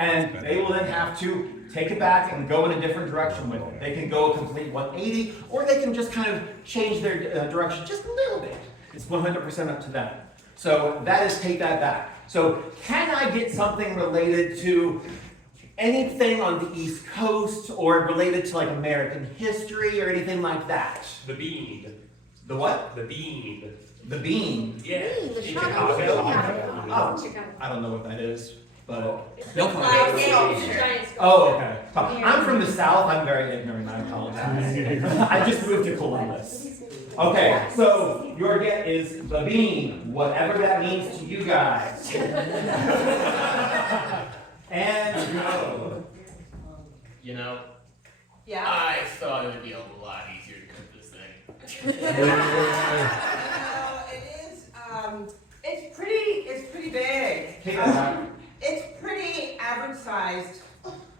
And they will then have to take it back and go in a different direction with it. They can go a complete 180, or they can just kind of change their direction just a little bit. It's 100% up to them. So that is take that back. So can I get something related to anything on the East Coast or related to like American history or anything like that? The bean. The what? The bean. The bean. Yeah. The Chicago. Oh, I don't know what that is, but they'll come. Giant sculpture. Oh, okay. I'm from the South. I'm very ignorant. I apologize. I just moved to Columbus. Okay, so your get is the bean, whatever that means to you guys. And go. You know, Yeah. I thought it would be a lot easier to cook this thing. It's pretty big. Take that back. It's pretty average sized.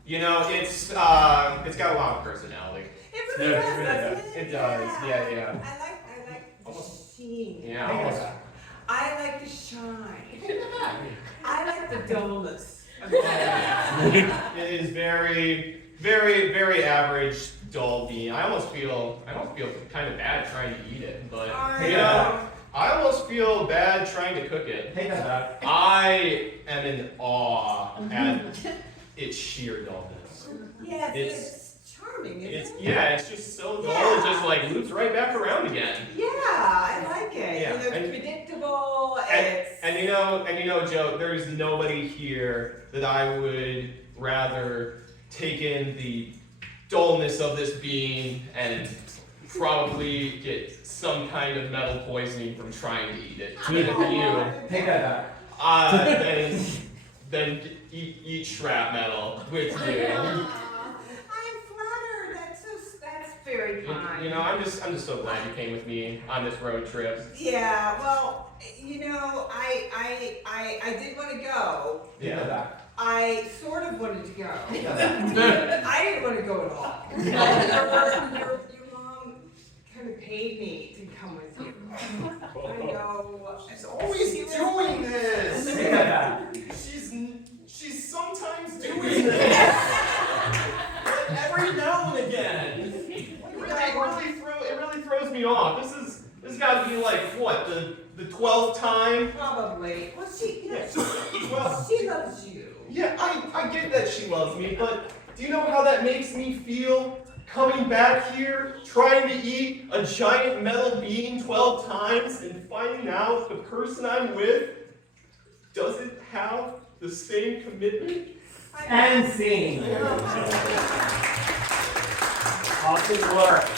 You know, it's got a lot of personality. It really does, doesn't it? It does, yeah. I like the sheen. Yeah, Take almost. that back. I like the shine. Take that back. I like the dullness. It is very, very, very average, dull bean. I almost feel kind of bad trying to eat it, but Take you that know, back. I almost feel bad trying to cook it. Take that back. I am in awe at its sheer dullness. Yes, It's- it's charming, It's isn't it? yeah, it's just so dull. It just like loops right back around again. Yeah, I like it. Yeah, You know, and- it's predictable. And, and you know, Joe, there's nobody here that I would rather take in the dullness of this bean and probably get some kind of metal poisoning from trying to eat it. Than you, Take that back. then eat shrapnel with you. I'm flattered. That's very kind. You know, I'm just so glad you came with me on this road trip. Yeah, well, you know, I did want to go. Take that back. I sort of wanted to go. Take that back. I didn't want to go at all. Your mom kind of paid me to come with you. I know. She's always doing this. Take that back. She's sometimes doing this. Every now and again. It really throws me off. This has got to be like what the 12th time. Probably. Well, Well, she loves you. yeah, I get that she loves me, but do you know how that makes me feel? Coming back here, trying to eat a giant metal bean 12 times, and finding out the person I'm with doesn't have the same commitment. And scene. Awesome work.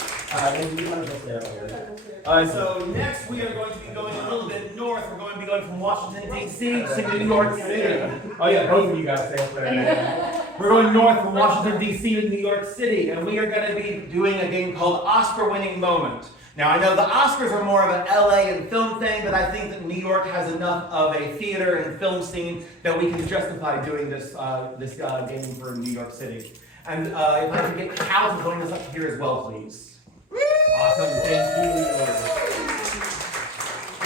Maybe you want to go there. So next we are going to be going a little bit north. We're going to be going from Washington, D.C. to New York City. Oh yeah, both of you guys say it there. We're going north from Washington, D.C. to New York City, and we are going to be doing a game called Oscar-Winning Moment. Now, I know the Oscars are more of an LA and film thing, but I think that New York has enough of a theater and film scene that we can justify doing this game for New York City. And if I can get Cal to join us up here as well, please. Awesome, thank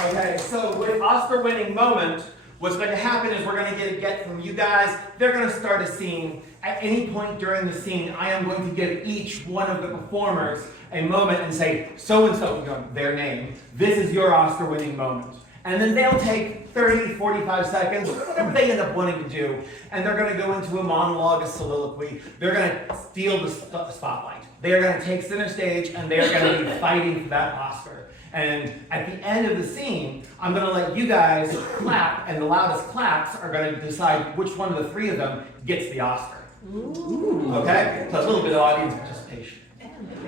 you. Okay, so with Oscar-Winning Moment, what's going to happen is we're going to get a get from you guys. They're going to start a scene. At any point during the scene, I am going to give each one of the performers a moment and say, so-and-so, you know, their name, this is your Oscar-winning moment. And then they'll take 30, 45 seconds, whatever they end up wanting to do, and they're going to go into a monologue, a soliloquy. They're going to steal the spotlight. They are going to take center stage, and they are going to be fighting for that Oscar. And at the end of the scene, I'm going to let you guys clap, and the loudest claps are going to decide which one of the three of them gets the Oscar. Ooh. Okay? So a little bit of audience participation.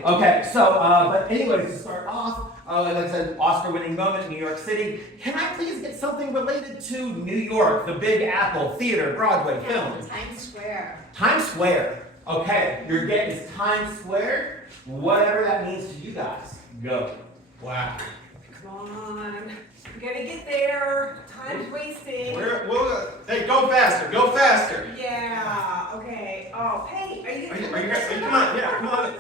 Okay, so, but anyways, to start off, like I said, Oscar-winning moment, New York City. Can I please get something related to New York, the Big Apple, theater, Broadway, film? Times Square. Times Square. Okay, your get is Times Square, whatever that means to you guys. Go. Wow. Come on. We gotta get there. Time's wasting. Hey, go faster, go faster. Yeah, okay. Oh, hey, are you Come on, yeah, come on.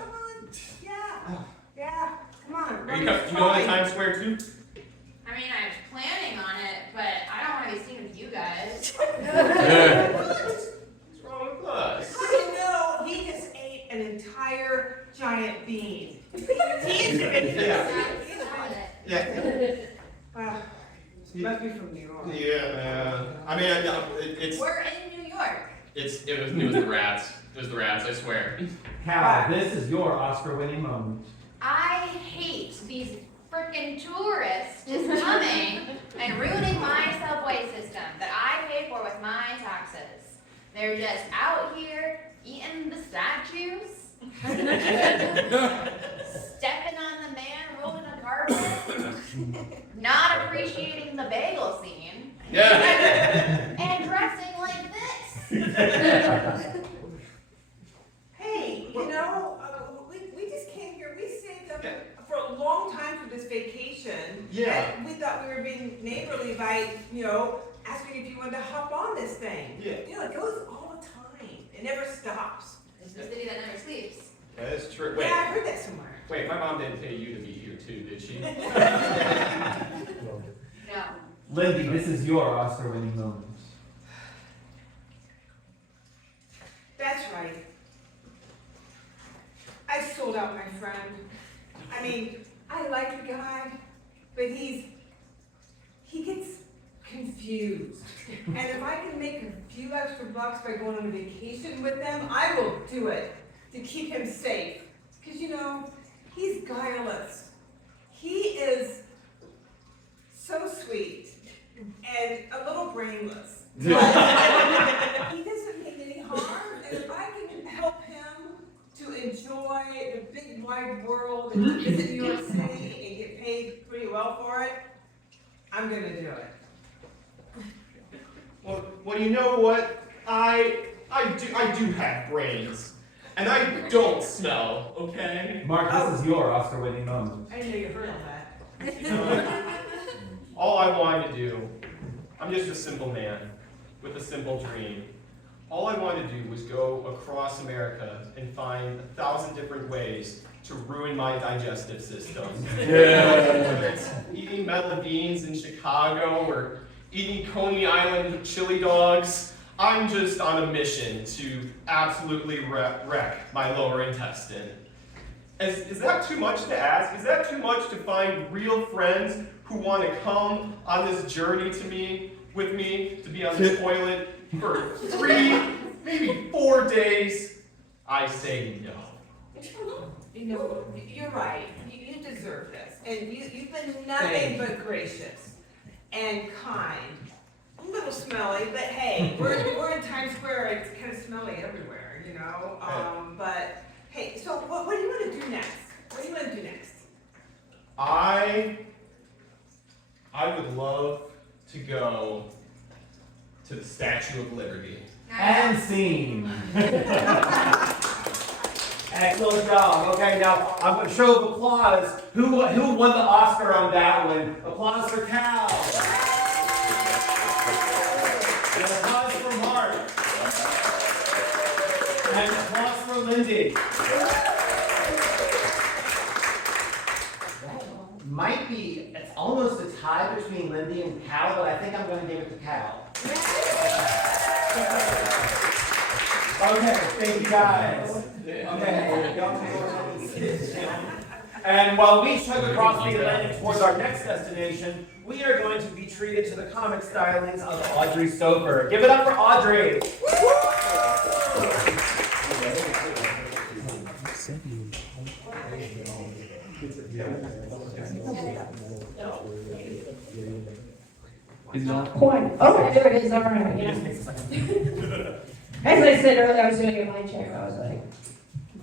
Yeah, come on. Are you going to Times Square too? I mean, I was planning on it, but I don't want to be seen with you guys. What's wrong bean. He's the big Yeah. Wow. Must be from New York. Yeah, man. I mean, it's We're in New York. it was the rats. It was the rats, I swear. Cal, this is your Oscar-winning moment. I hate these freaking tourists just coming and ruining my subway system that I pay for with my taxes. They're just out here eating the statues, stepping on the man rolling a carpet, not appreciating the bagel scene, Yeah. and dressing like this. Hey, you know, we just came here, we saved up for a long time for this vacation. Yeah. And we thought we were being neighborly by, you know, asking if you wanted to hop on this thing. Yeah. You know, it goes all the time. It never stops. It's the city that never sleeps. That is true. Yeah, I heard that somewhere. Wait, my mom didn't pay you to be here too, did she? No. Lindy, this is your Oscar-winning moment. That's right. I sold out my friend. I mean, I like the guy, but he gets confused. And if I can make a few extra bucks by going on a vacation with them, I will do it to keep him safe. Because, you know, he's guileless. He is so sweet and a little brainless. But he doesn't mean any harm, and if I can help him to enjoy the big wide world and visit New York City and get paid pretty well for it, I'm gonna do it. Well, you know what? I do have brains, and I don't smell. Okay. Mark, this is your Oscar-winning moment. I didn't know you heard all that. All I wanted to do, I'm just a simple man with a simple dream. All I wanted to do was go across America and find 1,000 different ways to ruin my digestive system. Whether it's eating metal beans in Chicago or eating Coney Island chili dogs, I'm just on a mission to absolutely wreck my lower intestine. Is that too much to ask? Is that too much to find real friends who want to come on this journey with me, to be on the toilet for 3, maybe 4 days? I say no. You know, you're right. You deserve this. And you've been nothing but gracious and kind. A little smelly, but hey, we're in Times Square. It's kind of smelly everywhere, you know. But hey, so what do you want to do next? What do you want to do next? I would love to go to the Statue of Liberty. And scene. Excellent job. Okay, now I'm going to show of applause. Who won the Oscar on that one? Applause for Cal. And applause for Mark. And applause for Lindy. Might be, it's almost a tie between Lindy and Cal, but I think I'm going to give it to Cal. Okay, thank you guys. Okay, y'all take over. And while we chug across the Atlantic towards our next destination, we are going to be treated to the comic stylings of Audrey Soper. Give it up for Audrey. Point. Oh, there it is. All right. Yeah. As I said earlier, I was doing a mind check. I was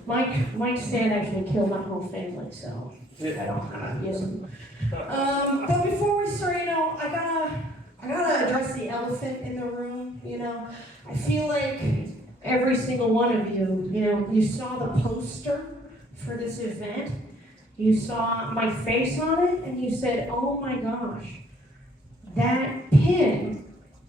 like, Mike Stan actually killed my whole family, so I don't use him. But before we start, you know, I gotta address the elephant in the room. You know, I feel like every single one of you, you know, you saw the poster for this event. You saw my face on it, and you said, "Oh my gosh, that pin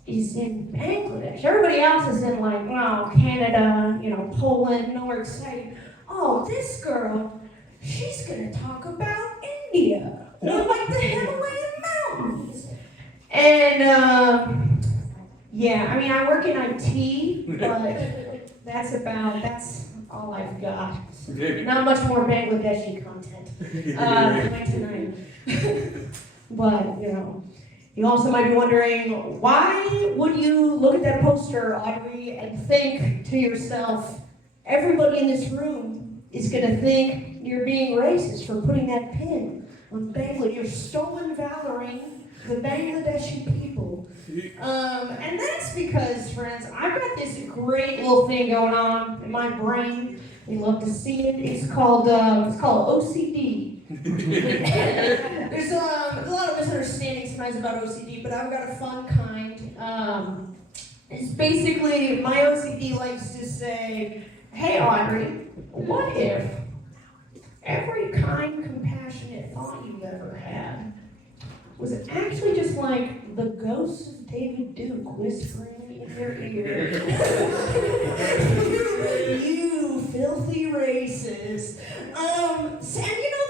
is in Bangladesh." Everybody else is in like, wow, Canada, you know, Poland, nowhere exciting. Oh, this girl, she's gonna talk about India, or like the Himalayan mountains. And yeah, I mean, I work in IT, but that's all I've got. Not much more Bangladeshi content tonight. But, you know, you also might be wondering, why would you look at that poster, Audrey, and think to yourself, everybody in this room is going to think you're being racist for putting that pin on Bangladesh. You're stolen-valoring the Bangladeshi people. And that's because, friends, I've got this great little thing going on in my brain. You love to see it. It's called OCD. There's a lot of misunderstandings sometimes about OCD, but I've got a fun kind. It's basically, my OCD likes to say, hey Audrey, what if every kind, compassionate thought you've ever had was actually just like the ghost of David Duke whispering in your ear? You filthy racist. And you know,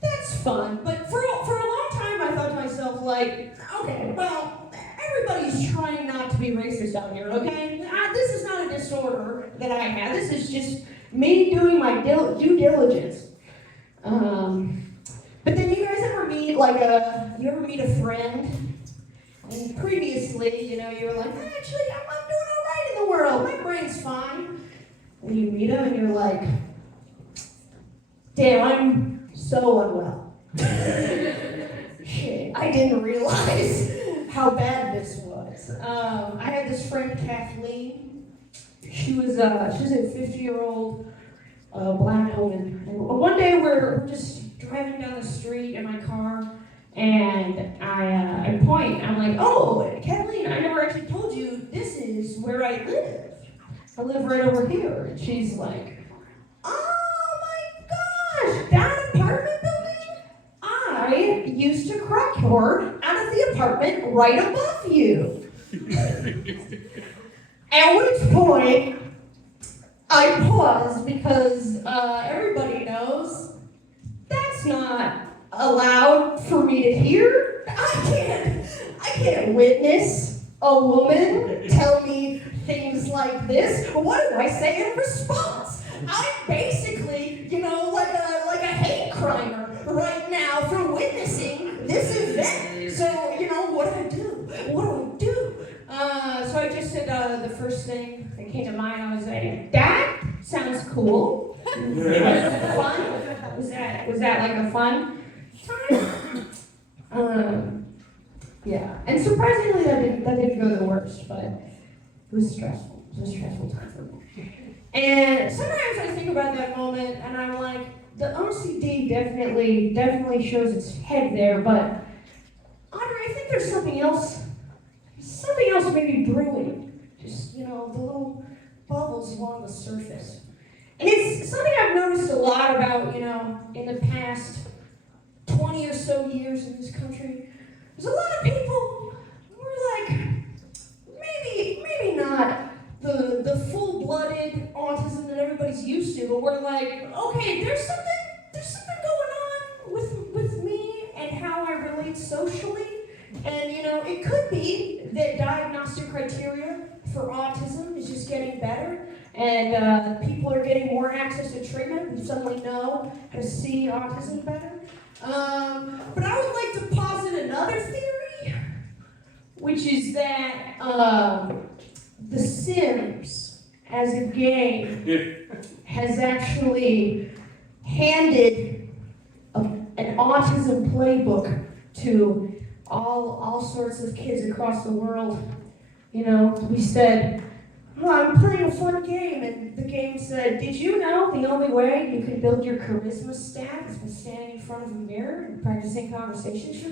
that's fun. But for a long time I thought to myself, like, okay, well, everybody's trying not to be racist out here, okay? This is not a disorder that I have. This is just me doing my due diligence. But then you guys ever meet a friend? And previously, you know, you were like, actually, I'm doing all right in the world. My brain's fine. And you meet them and you're like, damn, I'm so unwell. Shit, I didn't realize how bad this was. I had this friend, Kathleen. She was a 50-year-old black woman. And one day we're just driving down the street in my car, and I point. I'm like, oh, Kathleen, I never actually told you this is where I live. I live right over here. And she's like, oh my gosh, that apartment building? I used to crackboard out of the apartment right above you. At which point, I paused because everybody knows that's not allowed for me to hear. I can't witness a woman tell me things like this. What do I say in response? I'm basically, you know, like a hate crimer right now for witnessing this event. So, you know, what do I do? What do I do? So I just said the first thing that came to mind. I was like, that sounds cool. Was it fun? Was that like a fun time? Yeah. And surprisingly, that didn't go the worst, but it was stressful. It was a stressful time for me. And sometimes I think about that moment, and I'm like, the OCD definitely shows its head there, but Audrey, I think there's something else maybe brewing. Just, you know, the little bubbles along the surface. And it's something I've noticed a lot about, you know, in the past 20 or so years in this country. There's a lot of people who are like, maybe not the full-blooded autism that everybody's used to, but we're like, okay, there's something going on with me and how I relate socially. And, you know, it could be that diagnostic criteria for autism is just getting better, and people are getting more access to treatment. We suddenly know how to see autism better. But I would like to posit another theory, which is that The Sims, as a game, has actually handed an autism playbook to all sorts of kids across the world. You know, we said, oh, I'm playing a fun game, and the game said, did you know the only way you can build your charisma stat is by standing in front of a mirror and practicing conversations? You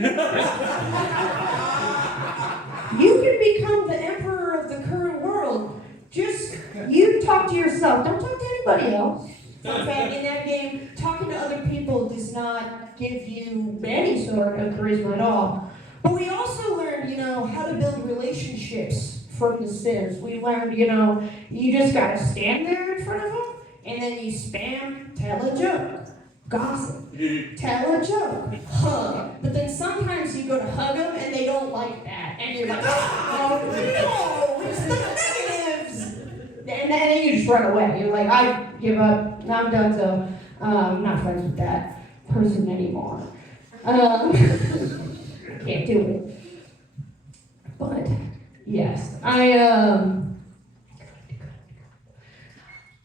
can become the emperor of the current world. Just, you talk to yourself, don't talk to anybody else. In fact, in that game, talking to other people does not give you any sort of charisma at all. But we also learned, you know, how to build relationships from The Sims. We learned, you know, you just gotta stand there in front of them, and then you spam, tell a joke, gossip, tell a joke, hug. But then sometimes you go to hug them, and they don't like that. And you're like, oh, no, it's the negatives. and then you just run away. You're like, I give up, I'm done, so I'm not friends with that person anymore. Can't do it. But, yes,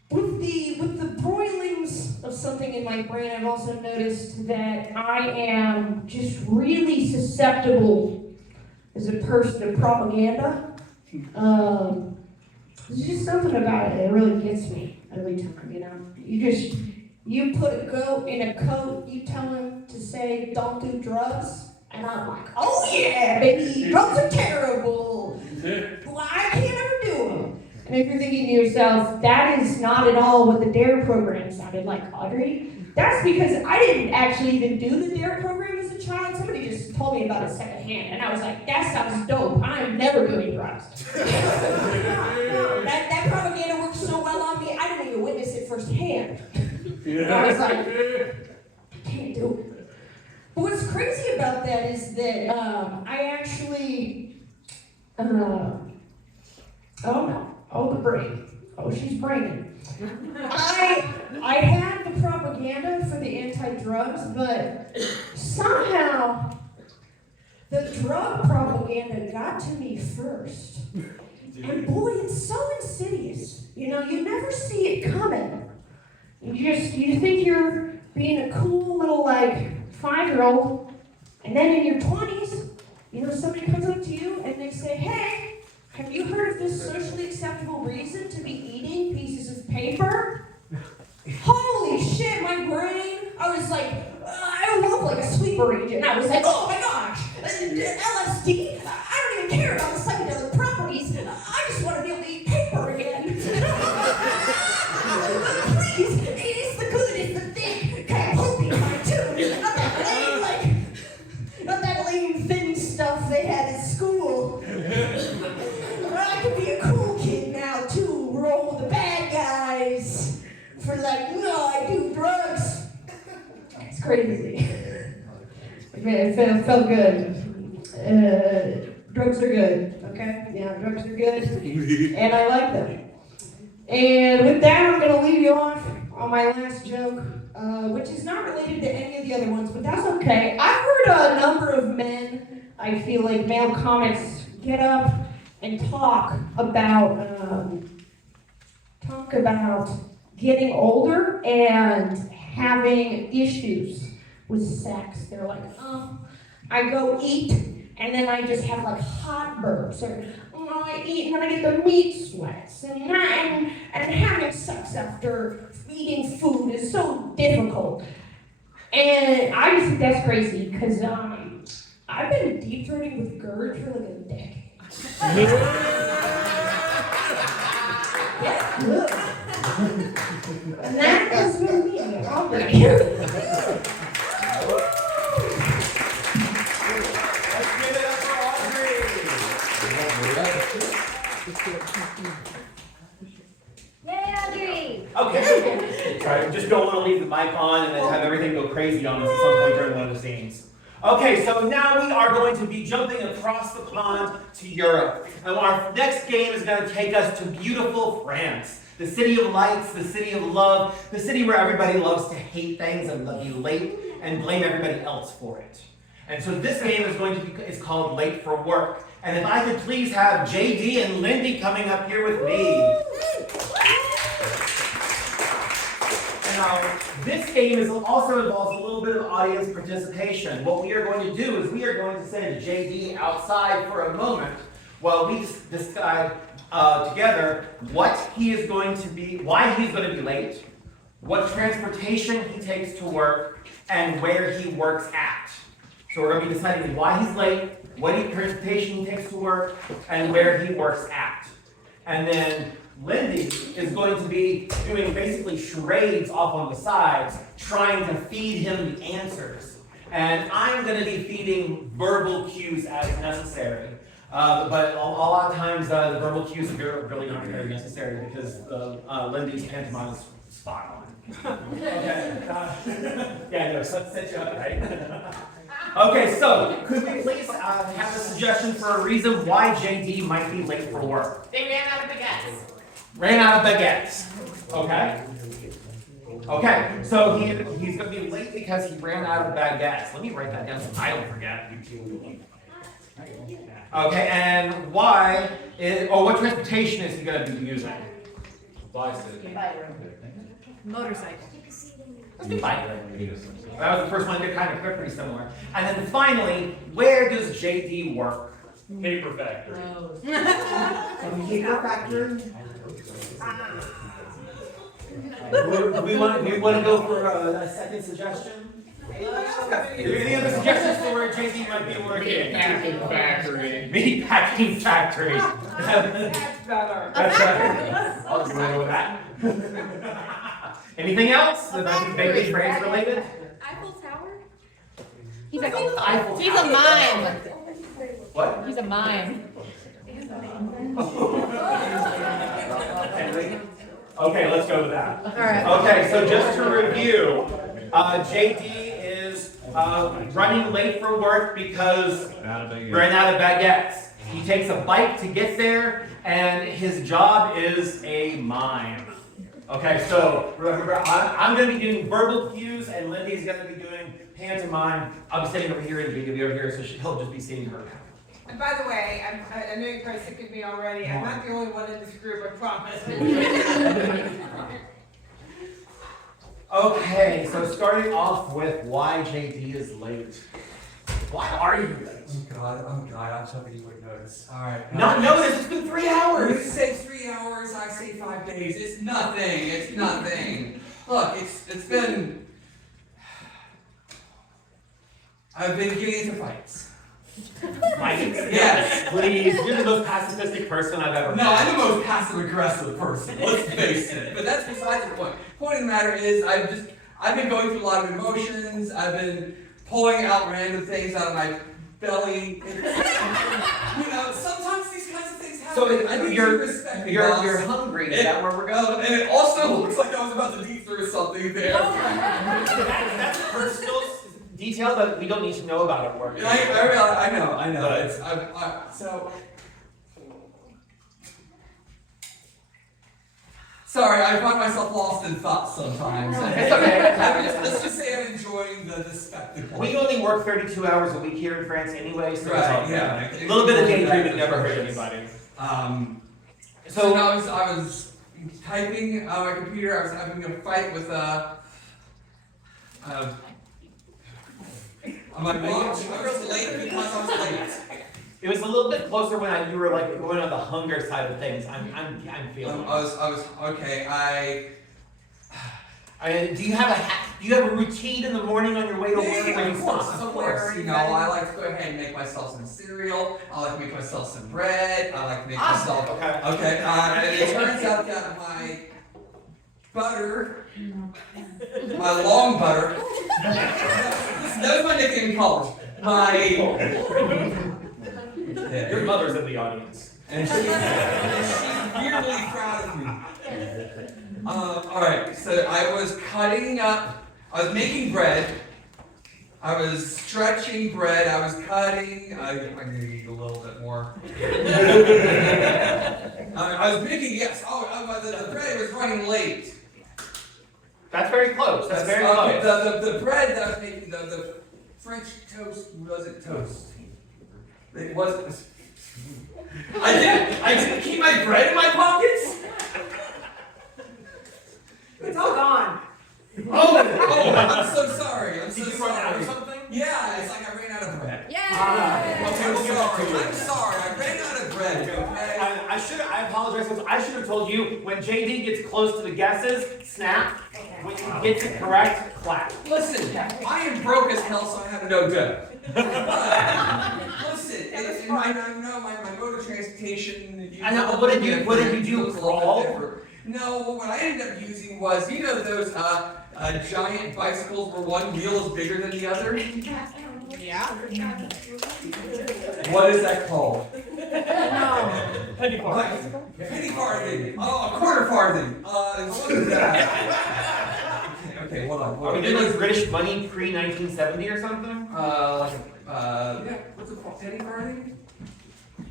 with the broilings of something in my brain, I've also noticed that I am just really susceptible as a person to propaganda. There's just something about it that really gets me every time, you know. You put a goat in a coat, you tell him to say, don't do drugs, and I'm like, oh yeah, baby, drugs are terrible. Well, I can't ever do them. And if you're thinking to yourself, that is not at all what the DARE program sounded like, Audrey. That's because I didn't actually even do the DARE program as a child. Somebody just told me about it secondhand, and I was like, that sounds dope. I am never doing drugs. No, that propaganda worked so well on me, I didn't even witness it firsthand. And I was like, I can't do it. But what's crazy about that is that I actually, oh no, oh the brain, oh she's braining. I had the propaganda for the anti-drugs, but somehow the drug propaganda got to me first. And boy, it's so insidious. You know, you never see it coming. You think you're being a cool little, like, 5-year-old, and then in your 20s, you know, somebody comes up to you and they say, hey, have you heard of this socially acceptable reason to be eating pieces of paper? Holy shit, my brain, I was like, I woke like a sleeper agent. I was like, oh my gosh, LSD, I don't even care about the psychedelic properties. I just want to be able to eat paper again. Please, it's the good, it's the thick, kind of pulpy kind too. Not that lame thin stuff they had at school. I could be a cool kid now too, roll with the bad guys. For like, no, I do drugs. It's crazy. It felt good. Drugs are good, okay? Yeah, drugs are good, and I like them. And with that, I'm going to leave you off on my last joke, which is not related to any of the other ones, but that's okay. I've heard a number of men, I feel like male comics, get up and talk about getting older and having issues with sex. They're like, I go eat, and then I just have like hot burps, or I eat and then I get the meat sweats, and having sex after eating food is so difficult. And I just think that's crazy, because I've been deep throating with GERD for like a decade. Yeah, look. And that is with me, Audrey. Let's give it up for Audrey. Yay, Audrey! Okay. Sorry, just don't want to leave the mic on and then have everything go crazy on us at some point during one of the scenes. Okay, so now we are going to be jumping across the pond to Europe. And our next game is going to take us to beautiful France. The city of lights, the city of love, the city where everybody loves to hate things and be late and blame everybody else for it. And so this game is called Late for Work. And if I could please have JD and Lindy coming up here with me. Now, this game also involves a little bit of audience participation. What we are going to do is we are going to send JD outside for a moment while we decide together what he is going to be, why he's going to be late, what transportation he takes to work, and where he works at. So we're going to be deciding why he's late, what transportation he takes to work, and where he works at. And then Lindy is going to be doing basically charades off on the sides, trying to feed him the answers. And I'm going to be feeding verbal cues as necessary. But a lot of times the verbal cues are really not very necessary because Lindy's pantomime is spot on. Okay. Yeah, no, so let's set you up, right? Okay, so could we please have a suggestion for a reason why JD might be late for work? They ran out of baguettes. ran out of baguettes. Okay? Okay, so he's gonna be late because he ran out of baguettes. Let me write that down so I don't forget. Okay, and what transportation is he gonna be using? Motorcycle. Let's do bike. That was the first one, they're pretty similar. And then finally, where does JD work? Paper factory. Paper factory? Do we want to go for a second suggestion? Any other suggestions for where JD might be working? Packing factory. Meat packing factory. That's better. That's better. I'll just go with that. Anything else that's vaguely phrase related? Eiffel Tower? He's Eiffel a Tower. mime. What? He's a mime. Okay, let's go with that. All right. Okay, so just to review, JD is running late for work because ran out of baguettes. He takes a bike to get there, and his job is a mime. Okay, so remember, I'm going to be doing verbal cues, and Lindy's going to be doing pantomime. I'll be sitting over here, and Vicky will be over here, so he'll just be seeing her. And by the way, I know you're probably sick of me already. I'm not the only one in this group, I promise. Okay, so starting off with why JD is late. Why are you late? Oh God, I was hoping you wouldn't notice. Alright. Not notice, it's been 3 hours. You say 3 hours, I say 5 days. It's nothing, it's nothing. Look, it's been... I've been getting into fights. Fights? Yes. Please, you're the most pacifistic person I've ever met. No, I'm the most passive-aggressive person, let's face it. But that's besides the point. Point of the matter is, I've been going through a lot of emotions. I've been pulling out random things out of my belly. You know, sometimes these kinds of things happen. So I need you're to respect me, boss. you're hungry, is that where we're going? And it also looks like I was about to deep through something there. That's a personal detail that we don't need to know about at work. I know. But- So. Sorry, I find myself lost in thought sometimes. It's okay. Let's just say I'm enjoying the spectacle. We only work 32 hours a week here in France anyway, so it's Right, all good. yeah. A little bit of daydreaming never hurt anybody. So I was typing on my computer. I was having a fight with on my watch. I was late because I was late. It was a little bit closer when you were like going on the hunger side of things. I'm feeling. I was okay. Do you have a routine in the morning on your way to work? Where you stop Of somewhere? course. You know, I like to go ahead and make myself some cereal. I like to make myself some bread. I like to make myself. Okay. Okay. And it turns out that my butter, my long butter. That was my nickname in college. Your mother's in the audience. And she's weirdly proud of me. Alright, so I was I was making bread, I was stretching bread, I was cutting, I need a little bit more. I was making, the bread was running late. That's very close. That's very okay, close. the bread that I was making, the French toast wasn't toast. It wasn't. I didn't keep my bread in my pockets? It's all gone. Oh, I'm so sorry. Did you run out of something? Yeah, it's like I ran out of bread. Yeah. Okay, we'll give it to you. I'm sorry. I ran out of bread. Okay. I apologize, because I should have told you, when JD gets close to the guesses, snap. When he gets it correct, clap. Listen, I am broke as hell, so I have no good. Listen, my mode of transportation. I know, what did you do, crawl? No, what I ended up using was, you know those giant bicycles where one wheel is bigger than the other? Yeah. What is that called? No. Penny farthing. Penny farthing. Oh, a quarter farthing. What is that? Okay, hold on. Are we doing like British money pre-1970 or something? Yeah, what's it called? Penny farthing?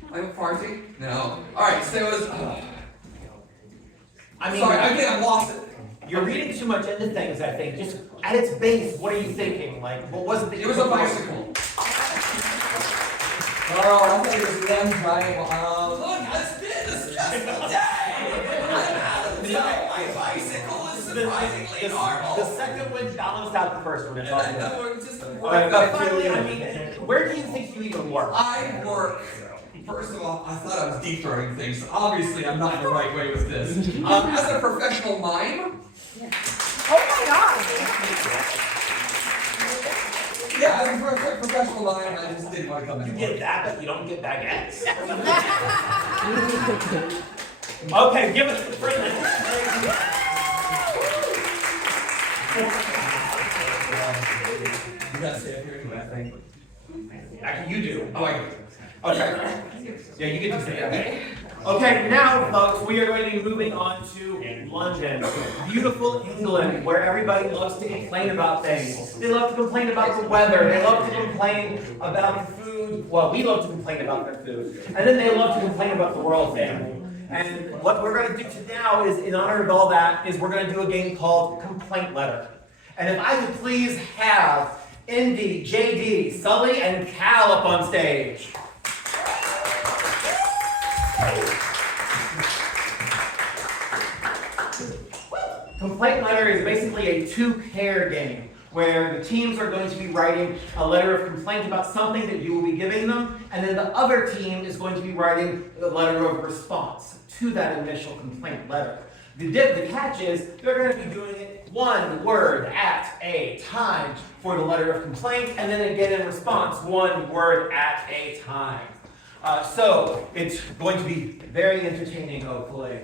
Like a farthing? No. Alright, so it was. I mean, Sorry, again, I'm lost. you're reading too much into things, I think. Just at its base, what are you thinking? Like, what was it that It was a bicycle. Oh, I thought it was one giant. Look, I did a stressful day. I'm out of time. My bicycle is surprisingly normal. The second one balanced out the first one. It's all I good. know, it's just a But finally, I mean, where do you think you even work? I work. First of all, I thought I was deep throwing things, so obviously I'm not in the right way with this. As a professional mime. Oh my God. Yeah, as a professional mime, I just didn't want to come in. You get that, but you don't get baguettes? Okay, give us the Brittany. You gotta stay up here anyway, I think. Actually, you do. Oh, wait. Okay. Yeah, you get to say that. Okay, now, folks, we are going to be moving on to London. Beautiful England, where everybody loves to complain about things. They love to complain about the weather. They love to complain about the food. Well, we love to complain about their food. And then they love to complain about the royal family. And what we're going to do now is, in honor of all that, is we're going to do a game called Complaint Letter. And if I could please have Indy, JD, Sully, and Cal up on stage. Complaint letter is basically a two-pair game where the teams are going to be writing a letter of complaint about something that you will be giving them, and then the other team is going to be writing a letter of response to that initial complaint letter. The catch is they're going to be doing it one word at a time for the letter of complaint, and then again in response, one word at a time. So it's going to be very entertaining, hopefully.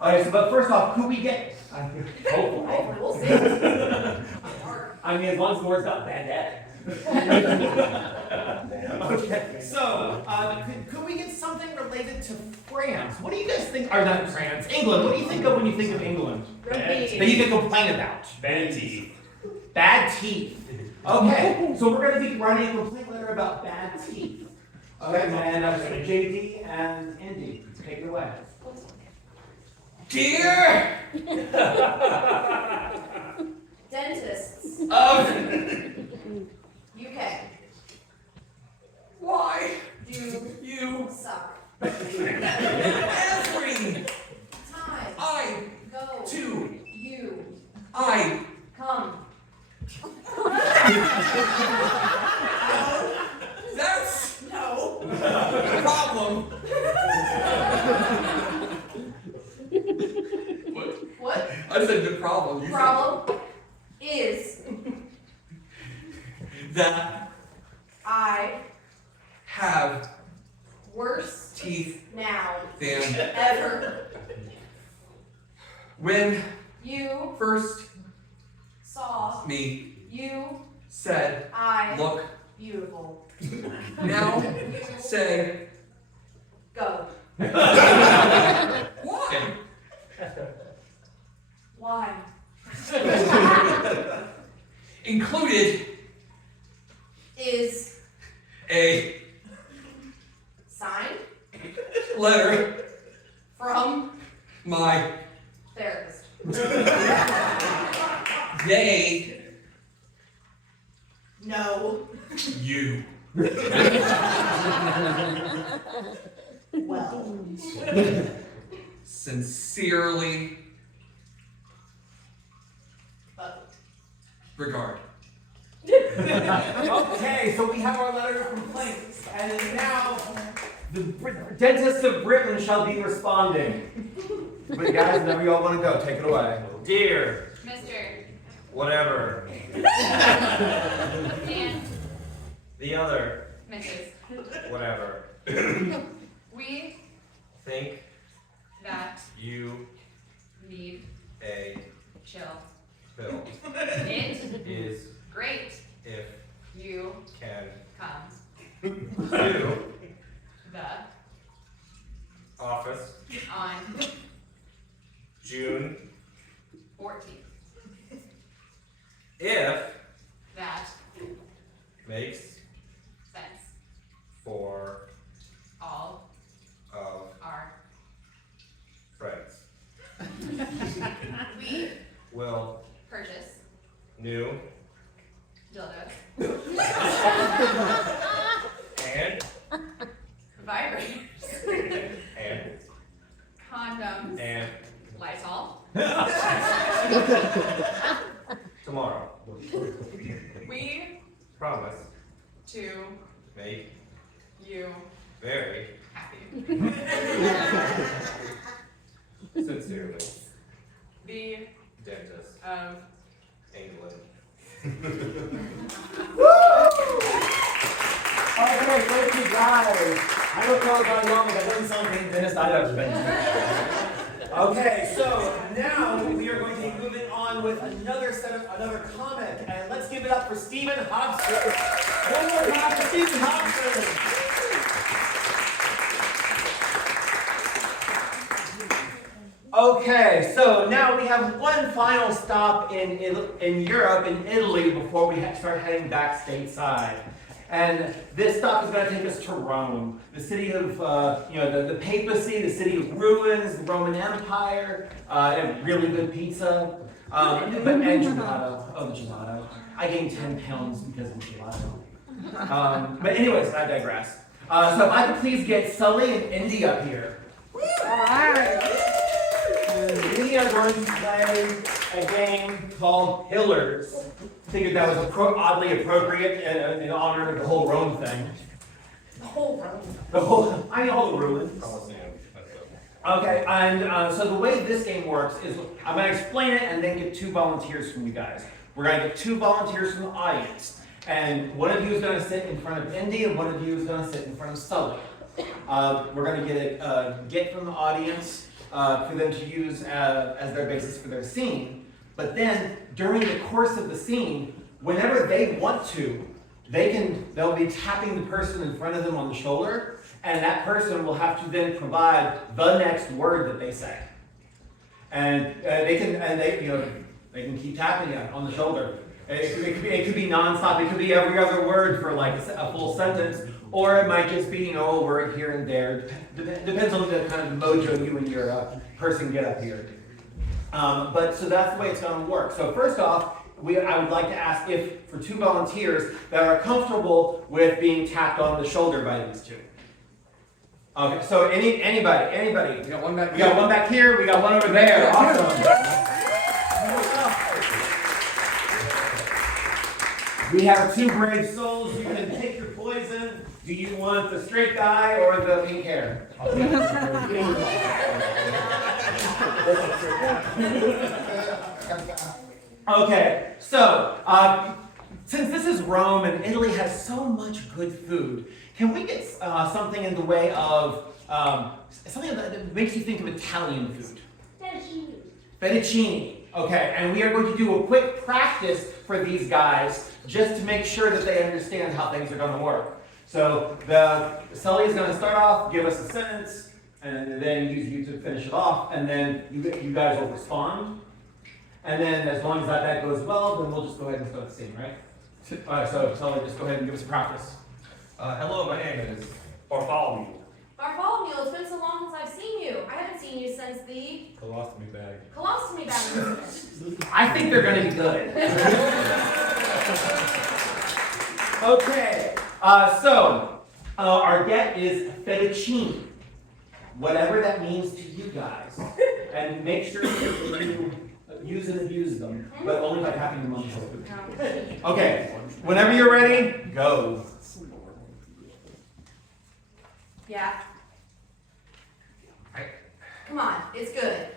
Okay, so but first off, who we get? Hopefully, We'll see. I mean, as long as the word's not bandette. Okay, so could we get something related to France? What do you guys think? Or not France, England. What do you think of when you think of England? That you can complain about? Bad teeth. Bad teeth. Okay, so we're going to be writing a complaint letter about bad teeth. Okay, and JD and Indy, take it away. Dear Dentists, of UK, why you suck. every Time, I go, to you, I come. that's No. the problem. What? I said the problem. You Problem is that I have worse teeth now than ever. when You first saw me you said I look beautiful. now say Go. why Why? included Is a signed letter from my therapist. they No. you Well. sincerely But regard. Okay, so we have our letter of complaint, and then now the dentists of Britain shall be responding. But guys, whenever you all want to go, take it away. Dear, Mr. whatever, and the other, Mrs. whatever, We think that you need a chill. pill It is great if you can come to the office on June 14th. if That makes sense. for All of our friends. We will purchase new dildos, and vibrators, and condoms, and Lysol. tomorrow. We Promise to make you very happy. sincerely The dentist of England. Okay, thank you guys. I don't know about y'all, but that doesn't sound like the dentist I've ever been to. Okay, so now we are going to be moving on with another comic, and let's give it up for Steven Hobson. One more time for Steven Hobson. Okay, so now we have one final stop in Europe, in Italy, before we start heading back stateside. And this stop is going to take us to Rome, the city of, the papacy, the city of ruins, the Roman Empire, and really good pizza, and gelato. Oh, the gelato. I gained 10 pounds because of gelato. But anyways, I digress. So if I could please get Sully and Indy up here. We are going to play a game called Pillars. Figured that was oddly appropriate in honor of the whole Rome thing. The whole Rome? All the ruins. Okay, and so the way this game works is I'm going to explain it and then get 2 volunteers from you guys. We're going to get 2 volunteers from the audience. And one of you is going to sit in front of Indy and one of you is going to sit in front of Sully. We're going to get a get from the audience for them to use as their basis for their scene. But then, during the course of the scene, whenever they want to, they'll be tapping the person in front of them on the shoulder, and that person will have to then provide the next word that they say. And they can keep tapping you on the shoulder. It could be nonstop. It could be every other word for like a full sentence, or it might just be a word here and there. Depends on the kind of mojo you and your person get up here. But so that's the way it's going to work. So first off, I would like to ask if for 2 volunteers that are comfortable with being tapped on the shoulder by these 2. Okay, so anybody? We got one back We got one back here. We got one over there. Awesome. We have 2 brave souls. You can pick your poison. Do you want the straight guy or the pink hair? Okay, so since this is Rome and Italy has so much good food, can we get something in the way of something that makes you think of Italian food? Fettuccine. Fettuccine. Okay, and we are going to do a quick practice for these guys just to make sure that they understand how things are going to work. So Sully is going to start off, give us a sentence, and then use you to finish it off, and then you guys will respond. And then as long as that goes well, then we'll just go ahead and start the scene, right? All right, so Sully, just go ahead and give us a practice. Hello, my name is Bartholomew. Bartholomew, it's been so long since I've seen you. I haven't seen you since the Colostomy bag. colostomy bag incident. I think they're going to be good. Okay, so our get is fettuccine, whatever that means to you guys. And make sure that you use and abuse them, but only by tapping them on the shoulder. Okay, whenever you're ready, go. Yeah. Come on, it's good.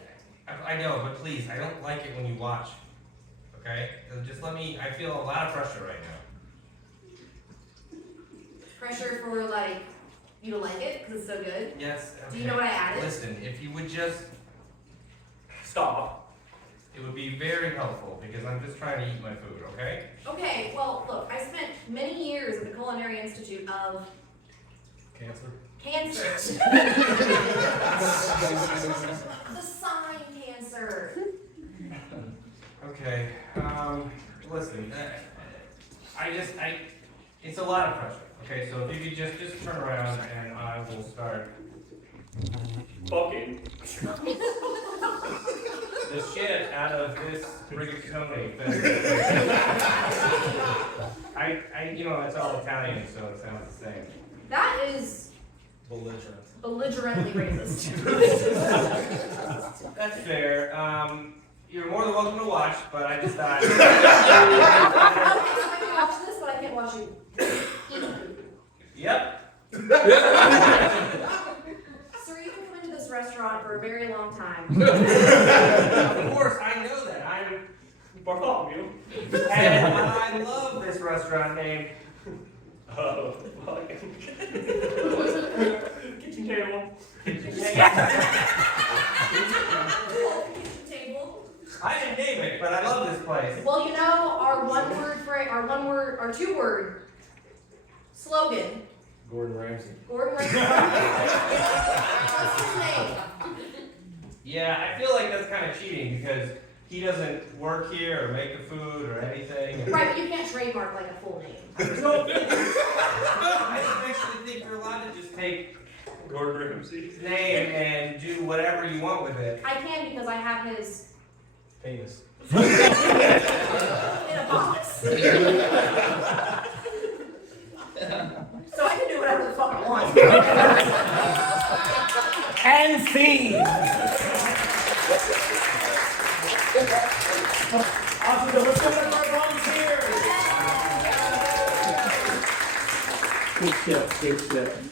I know, but please, I don't like it when you watch. Okay? Just let me, I feel a lot of pressure right now. Pressure for like you to like it because it's so good. Yes. Okay. Do you know what I added? Listen, if you would just Stop. it would be very helpful because I'm just trying to eat my food, okay? Okay, well, look, I spent many years at the Culinary Institute of Cancer. Cancer. The sign cancer. Okay. Listen, it's a lot of pressure. Okay, so if you could just turn around and I will start. Fucking. the shit out of this rigatoni thing. You know, it's all Italian, so it sounds the same. That is belligerently racist. That's fair. You're more than welcome to watch, but I just thought. Okay, so I can watch this, but I can't watch you. Yep. Sir, you've been coming to this restaurant for a very long time. Of course, I know that. I'm Bartholomew. And I love this restaurant name. Oh, kitchen table. Kitchen Table. I didn't name it, but I love this place. Well, you know, our two-word slogan. Gordon Ramsay. Gordon Ramsay. What's his name? Yeah, I feel like that's kind of cheating because he doesn't work here or make the food or anything. Right, but you can't trademark like a full name. I actually think you're allowed to just take Gordon Ramsay. his name and do whatever you want with it. I can because I have his Famous. in a box. So I can do whatever the fuck I want. And scene. Awesome, so let's go to our volunteers. Good shit.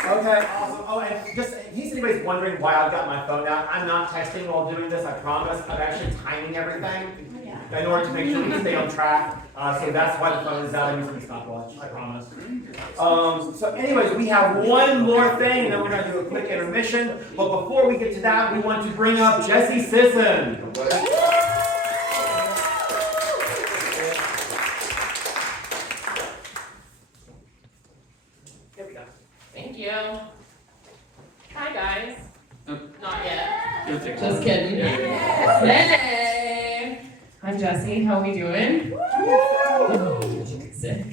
Okay, awesome. Oh, and just in case anybody's wondering why I've got my phone out, I'm not texting while doing this, I promise. I'm actually timing everything in order to make sure we stay on track. So that's why the phone is out. I'm using the stopwatch, I promise. So anyways, we have one more thing, and then we're going to do a quick intermission. But before we get to that, we want to bring up Jessi Sisson. Here we go. Thank you. Hi, guys. Oh. Not yet. Just kidding. Hey! I'm Jessi. How are we doing? Sick.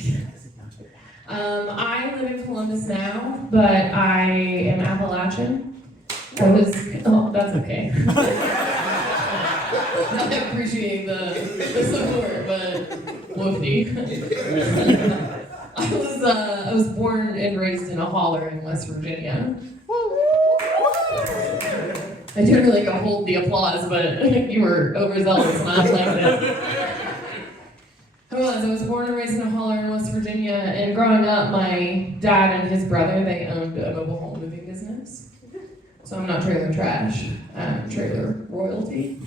I live in Columbus now, but I am Appalachian. Oh, that's okay. I appreciate the support, but woofy. I was born and raised in a holler in West Virginia. I didn't really hold the applause, but you were overzealous and I liked it. I was born and raised in a holler in West Virginia, and growing up, my dad and his brother, they owned a mobile home moving business. So I'm not trailer trash, I'm trailer royalty.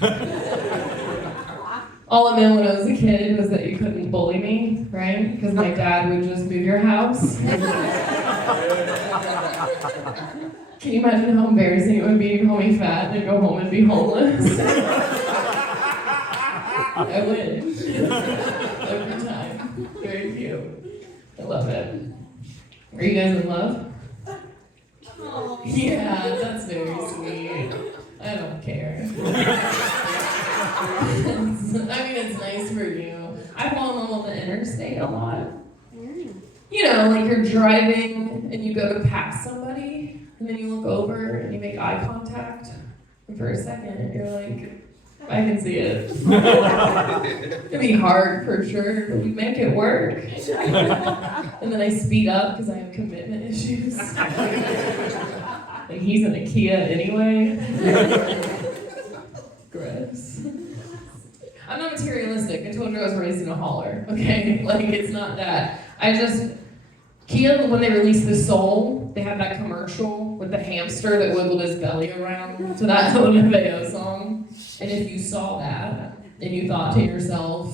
All I knew when I was a kid was that you couldn't bully me, right? Because my dad would just move your house. Can you imagine how embarrassing it would be to call me fat and go home and be homeless? I would. Every time. Very cute. I love it. Are you guys in love? Oh. Yeah, that's very sweet. I don't care. I mean, it's nice for you. I fall in love on the interstate a lot. You know, like you're driving and you go to pass somebody, and then you look over and you make eye contact, and for a second you're like, I can see it. It'd be hard for sure, but we make it work. And then I speed up because I have commitment issues. And he's in a Kia anyway. Gross. I'm not materialistic. I told you I was raised in a holler, okay? Like, it's not that. Kia, when they released the Soul, they had that commercial with the hamster that wiggled his belly around to that LMFAO song. And if you saw that, and you thought to yourself,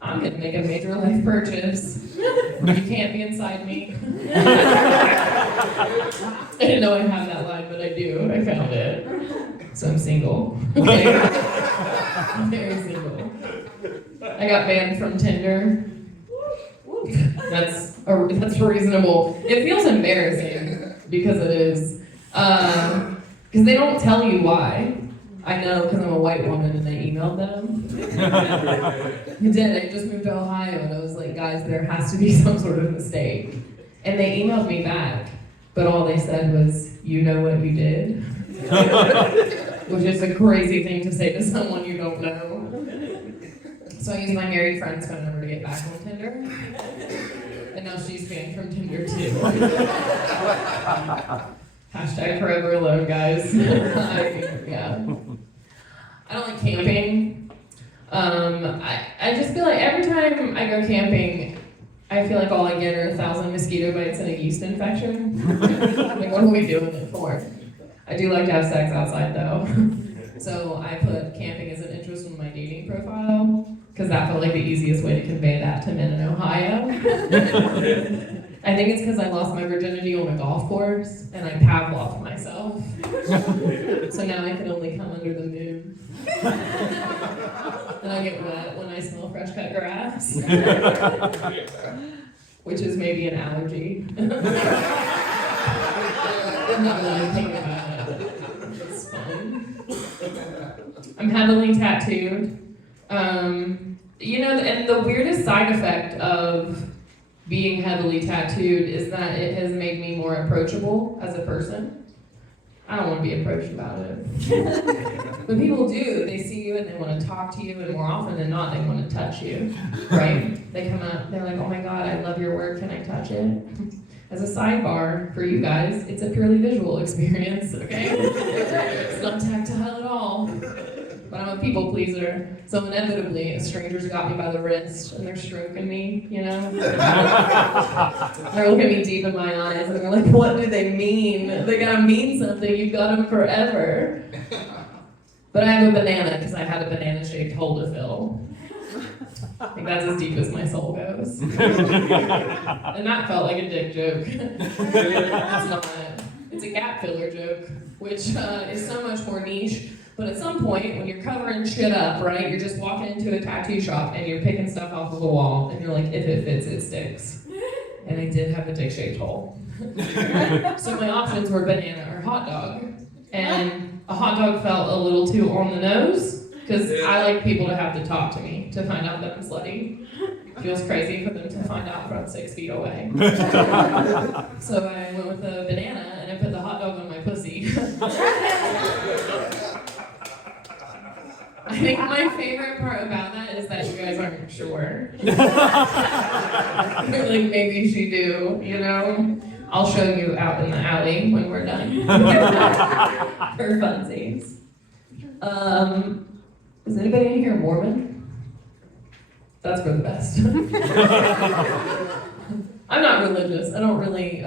I'm gonna make a major life purchase, you can't be inside me. I didn't know I had that line, but I do. I found it. So I'm single. Okay. I'm very single. I got banned from Tinder. That's reasonable. It feels embarrassing because it is. Because they don't tell you why. I know because I'm a white woman and I emailed them. I did. I just moved to Ohio and I was like, guys, there has to be some sort of mistake. And they emailed me back, but all they said was, you know what you did? which is a crazy thing to say to someone you don't know. So I used my married friend's phone number to get back on Tinder. And now she's banned from Tinder too. Hashtag forever alone, guys. Yeah. I don't like camping. I just feel like every time I go camping, I feel like all I get are 1,000 mosquito bites and a yeast infection. Like, what are we doing it for? I do like to have sex outside though. So I put camping as an interest in my dating profile, because that felt like the easiest way to convey that to men in Ohio. I think it's because I lost my virginity on a golf course, and I Pavloved myself. So now I can only come under the moon. And I get wet when I smell fresh cut grass. Which is maybe an allergy. I'm not really thinking about it. It's fun. I'm heavily tattooed. You know, and the weirdest side effect of being heavily tattooed is that it has made me more approachable as a person. I don't want to be approached about it. But people do. They see you and they want to talk to you, and more often than not, they want to touch you, right? They come up, they're like, oh my God, I love your work, can I touch it? As a sidebar for you guys, it's a purely visual experience, okay? It's not tactile at all. But I'm a people pleaser, so inevitably, a stranger's got me by the wrist and they're stroking me, you know? They're looking me deep in my eyes and they're like, what do they mean? They gotta mean something, you've got them forever. But I have a banana because I had a banana-shaped hole to fill. I think that's as deep as my soul goes. And that felt like a dick joke. It's not. It's a gap filler joke, which is so much more niche. But at some point, when you're covering shit up, right, you're just walking into a tattoo shop and you're picking stuff off of the wall, and you're like, if it fits, it sticks. And I did have a dick-shaped hole. So my options were banana or hot dog. And a hot dog felt a little too on the nose, because I like people to have to talk to me to find out that I'm slutty. It feels crazy for them to find out from 6 feet away. So I went with the banana and I put the hot dog on my pussy. I think my favorite part about that is that you guys aren't sure. You're like, maybe she do, you know? I'll show you out in the alley when we're done. For funsies. Is anybody in here Mormon? That's for the best. I'm not religious. I don't really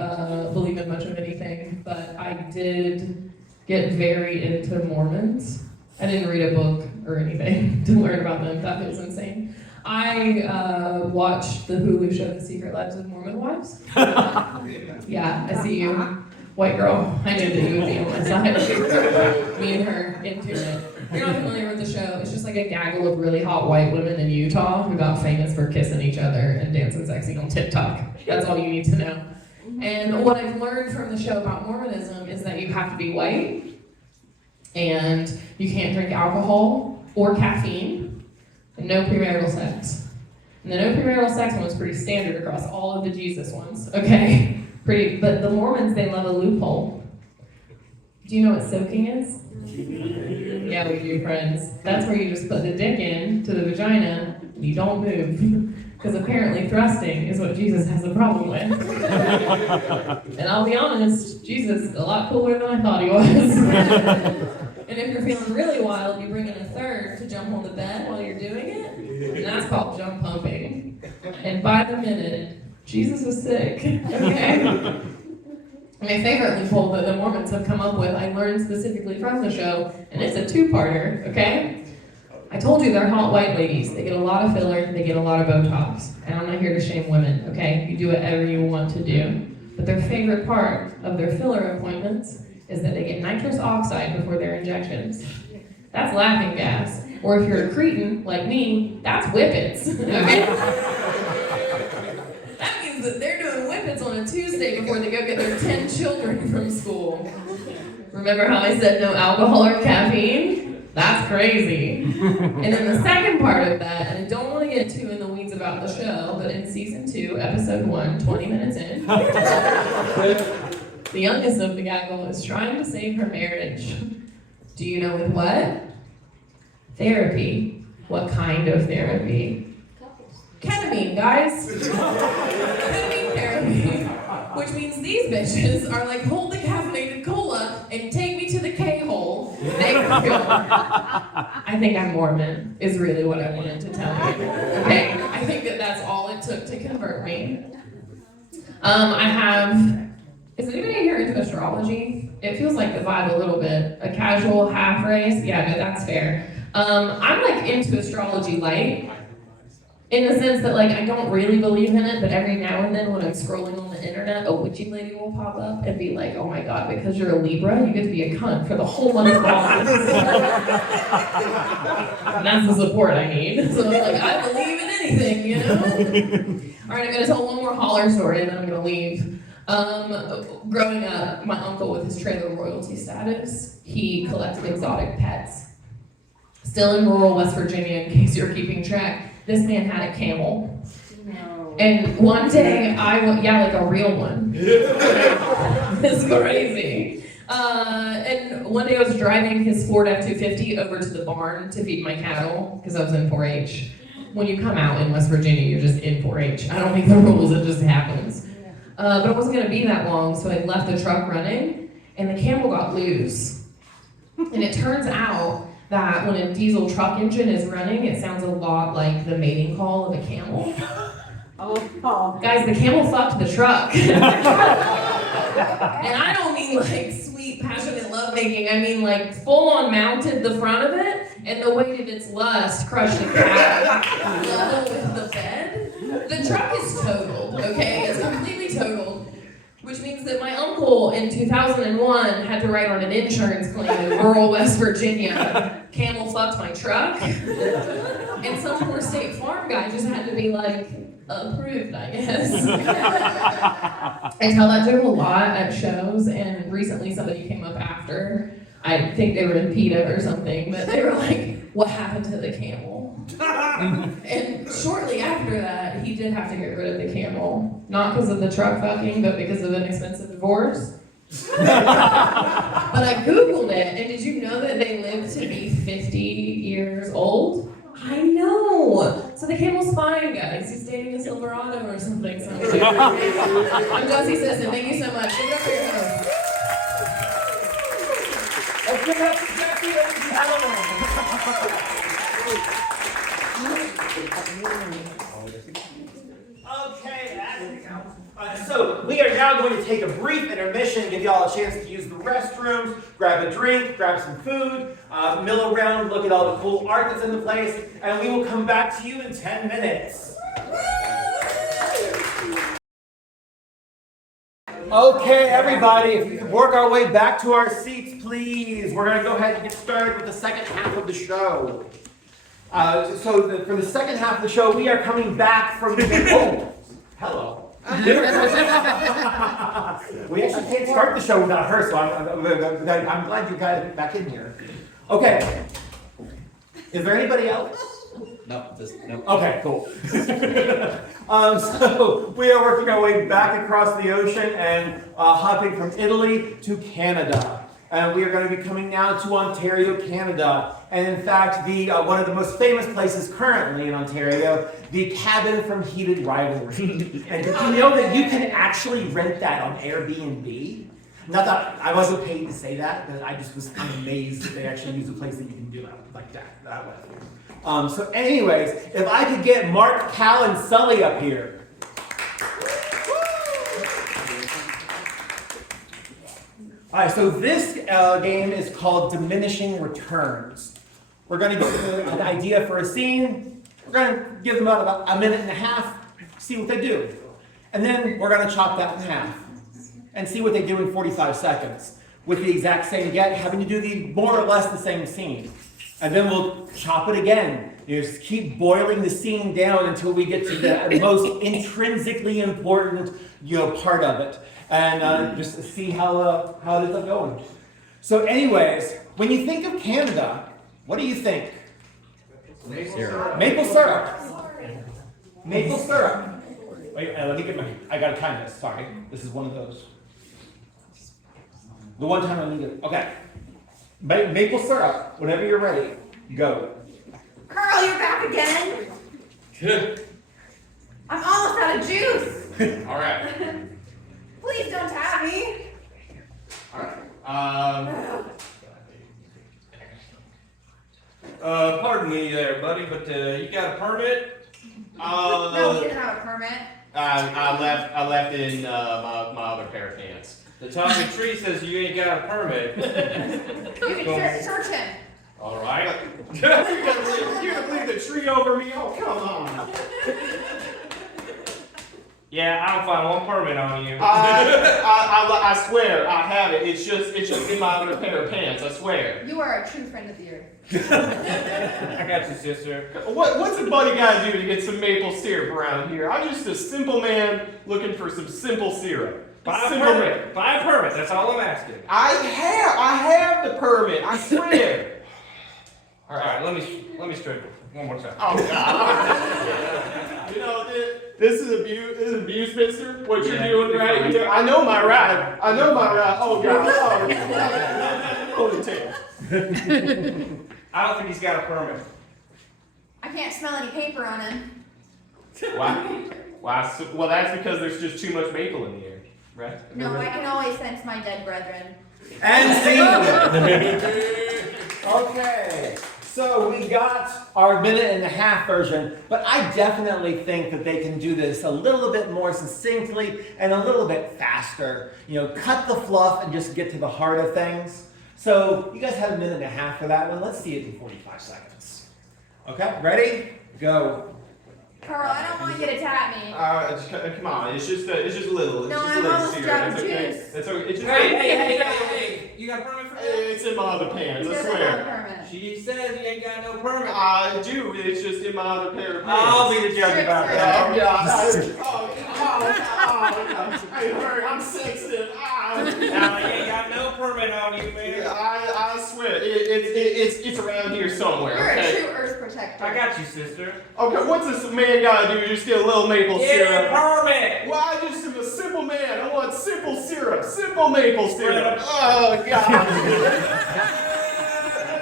believe in much of anything, but I did get very into Mormons. I didn't read a book or anything to learn about them. That was insane. I watched the Hulu show The Secret Lives of Mormon Wives. Yeah, I see you. White girl. I knew that you would be on my side. Me and her into it. If you're not familiar with the show, it's just like a gaggle of really hot white women in Utah who got famous for kissing each other and dancing sexy on TikTok. That's all you need to know. And what I've learned from the show about Mormonism is that you have to be white, and you can't drink alcohol or caffeine, and no premarital sex. And the no premarital sex one was pretty standard across all of the Jesus ones, okay? But the Mormons, they love a loophole. Do you know what soaking is? Yeah, we do, friends. That's where you just put the dick in to the vagina and you don't move. Because apparently thrusting is what Jesus has a problem with. And I'll be honest, Jesus is a lot cooler than I thought he was. And if you're feeling really wild, you bring in a third to jump on the bed while you're doing it. And that's called jump pumping. And by the minute, Jesus was sick, okay? My favorite loophole that the Mormons have come up with, I learned specifically from the show, and it's a two-parter, okay? I told you they're hot white ladies. They get a lot of filler, they get a lot of Botox. And I'm not here to shame women, okay? You do whatever you want to do. But their favorite part of their filler appointments is that they get nitrous oxide before their injections. That's laughing gas. Or if you're a cretin, like me, that's whippets, okay? That means that they're doing whippets on a Tuesday before they go get their 10 children from school. Remember how I said no alcohol or caffeine? That's crazy. And then the second part of that, and I don't want to get too in the weeds about the show, but in season 2, episode 1, 20 minutes in, the youngest of the gaggle is trying to save her marriage. Do you know with what? Therapy. What kind of therapy? Ketamine, guys. Ketamine therapy. Which means these bitches are like, hold the caffeinated cola and take me to the K-hole. I think I'm Mormon, is really what I wanted to tell you. Okay, I think that that's all it took to convert me. Is anybody here into astrology? It feels like the vibe a little bit. A casual half race? Yeah, but that's fair. I'm like into astrology light, in the sense that like I don't really believe in it, but every now and then when I'm scrolling on the internet, a witchy lady will pop up and be like, oh my god, because you're a Libra, you get to be a cunt for the whole month of August. And that's the support I need. So like, I believe in anything, you know? Alright, I'm gonna tell one more holler story and then I'm gonna leave. Growing up, my uncle with his trailer royalty status, he collected exotic pets. Still in rural West Virginia, in case you're keeping track, this man had a camel. No. And one day, like a real one. It's crazy. And one day I was driving his Ford F-250 over to the barn to feed my cattle, because I was in 4-H. When you come out in West Virginia, you're just in 4-H. I don't make the rules, it just happens. But it wasn't gonna be that long, so I left the truck running, and the camel got loose. And it turns out that when a diesel truck engine is running, it sounds a lot like the mating call of a camel. Oh. Guys, the camel fucked the truck. And I don't mean like sweet, passionate lovemaking. I mean like full on mounted the front of it, and the weight of its lust crushed the cab level with the bed. The truck is totaled, okay? It's completely totaled. Which means that my uncle in 2001 had to write on an insurance claim in rural West Virginia, camel fucked my truck. And some poor State Farm guy just had to be like, approved, I guess. I tell that joke a lot at shows, and recently somebody came up after. I think they were in PETA or something, but they were like, what happened to the camel? And shortly after that, he did have to get rid of the camel. Not because of the truck fucking, but because of an expensive divorce. But I Googled it, and did you know that they live to be 50 years old? I know! So the camel's fine, guys. He's dating a Silverado or something. I'm Jessi Sisson. Thank you so much. Give it up for your host. Let's give it up for Jessi, ladies and gentlemen. Okay, so we are now going to take a brief intermission, give y'all a chance to use the restrooms, grab a drink, grab some food, mill around, look at all the cool art that's in the place, and we will come back to you in 10 minutes. Okay, everybody, if we can work our way back to our seats, please. We're going to go ahead and get started with the second half of the show. For the second half of the show, we are coming back from oh, hello. We actually can't start the show without her, so I'm glad you got back in here. Okay. Is there anybody else? No. Okay, cool. So we are working our way back across the ocean and hopping from Italy to Canada. And we are going to be coming now to Ontario, Canada. And in fact, one of the most famous places currently in Ontario, the Cabin from Heated Rivalry. And did you know that you can actually rent that on Airbnb? Not that I wasn't paid to say that, but I just was amazed that they actually use a place that you can do it like that way. So anyways, if I could get Mark, Cal, and Sully up here. All right, so this game is called Diminishing Returns. We're going to give them an idea for a scene. We're going to give them about a minute and a half, see what they do. And then we're going to chop that in half and see what they do in 45 seconds with the exact same having to do more or less the same scene. And then we'll chop it again. You just keep boiling the scene down until we get to the most intrinsically important part of it. And just see how it ends up going. So anyways, when you think of Canada, what do you think? Maple syrup. Maple syrup. Wait, let me I gotta time this, sorry. This is one of those. The one time I need it. Okay. Maple syrup, whenever you're ready. Go. Carl, you're back again. I'm almost out of juice. All right. Please don't tap me. All right. Pardon me there, buddy, but you got a permit? No, he doesn't have a permit. I left in my other pair of pants. The talking tree says you ain't got a permit. You can search him. All right. You're gonna leave the tree over me? Oh, come on. Yeah, I don't find one permit on you. I swear, I have it. It's just in my other pair of pants. I swear. You are a true friend of the earth. I got you, sister. What's a buddy gotta do to get some maple syrup around here? I'm just a simple man looking for some simple syrup. Buy a Simple man. permit. Buy a permit. That's all I'm asking. I have the permit. I swear. All right, let me straighten it one more time. Oh God. You know, this is abuse, mister. What you're doing right here. I know my right. Oh God. Oh, the tail. I don't think he's got a permit. I can't smell any paper on him. Why? Well, that's because there's just too much maple in the air, right? No, I can always sense my dead brethren. And scene. Okay. So we got our minute and a half version, but I definitely think that they can do this a little bit more succinctly and a little bit faster. You know, cut the fluff and just get to the heart of things. So you guys have a minute and a half for that one. Let's see it in 45 seconds. Okay, ready? Go. Carl, I don't want you to tap me. Come on, it's just a little. It's No, just I'm a little almost syrup. out of It's okay. juice. It's okay. It's just Hey! You got a permit for that? It's in my other He pants. I doesn't have a swear. permit. She says you ain't got no permit. I do. It's just in my other pair of pants. I'll be the judge about that. Oh God! I'm sensitive. Now, you ain't got no permit on you, man. I swear, it's around here somewhere. You're a Okay. true earth protector. I got you, sister. Okay, what's this man gotta do? Just get a little maple Get a syrup. permit! Well, I just am a simple man. I want simple syrup, simple maple syrup. Right. Oh God!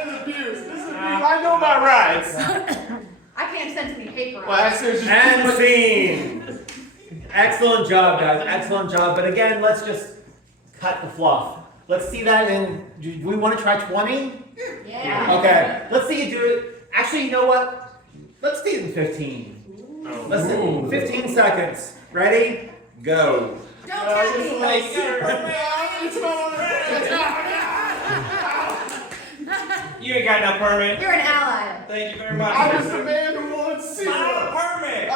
This is abuse. This is abuse. I know my rights. I can't sense any paper on Well, that's him. just And scene. Excellent job, guys. Excellent job. But again, let's just cut the fluff. Let's see that in. Do we want to try 20? Yeah. Okay. Let's see you do it. Actually, you know what? Let's see it in 15. Let's see. 15 seconds. Ready? Go. Don't tap me. You ain't got no permit. You're an ally. Thank you very much. I'm just a man who wants Buy a syrup. permit.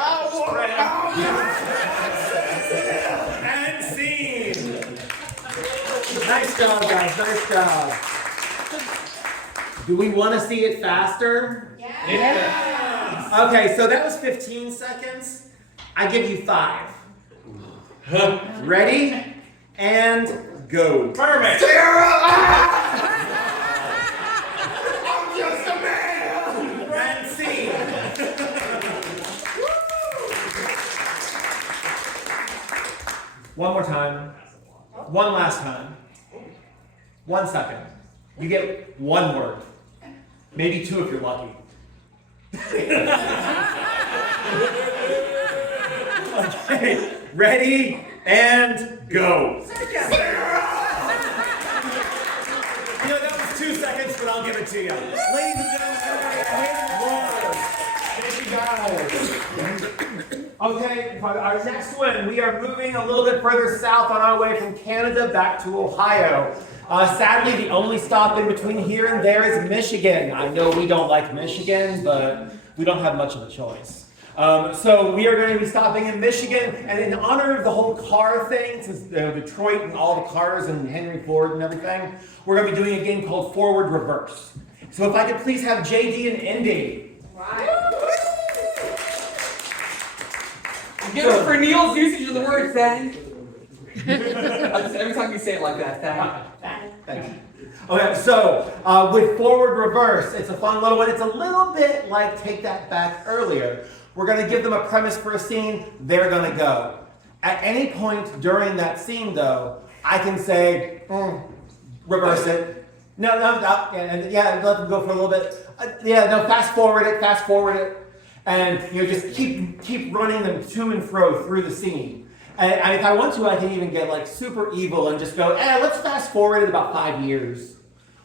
And scene. Nice job, guys. Nice job. Do we want to see it faster? Yeah. Okay, so that was 15 seconds. I give you 5. Ready? And go. Permit. I'm just a man. And scene. One more time. One last time. 1 second. You get 1 word. Maybe 2 if you're lucky. Okay, ready and go. You know, that was 2 seconds, but I'll give it to you. Ladies and gentlemen, thank you guys. Okay, for our next one, we are moving a little bit further south on our way from Canada back to Ohio. Sadly, the only stop in between here and there is Michigan. I know we don't like Michigan, but we don't have much of a choice. So we are going to be stopping in Michigan, and in honor of the whole car thing, since Detroit and all the cars and Henry Ford and everything, we're going to be doing a game called Forward Reverse. So if I could please have JD and Indy. Give it for Neil's usage of the word "thang." Every time you say it like that, "thang." Thank you. Okay, so with Forward Reverse, it's a fun little one. It's a little bit like Take That Back earlier. We're going to give them a premise for a scene. They're going to go. At any point during that scene, though, I can say, reverse it, No, yeah, let them go for a little bit. Fast forward it, and just keep running them to and fro through the scene. And if I want to, I can even get like super evil and just go, let's fast forward it about 5 years,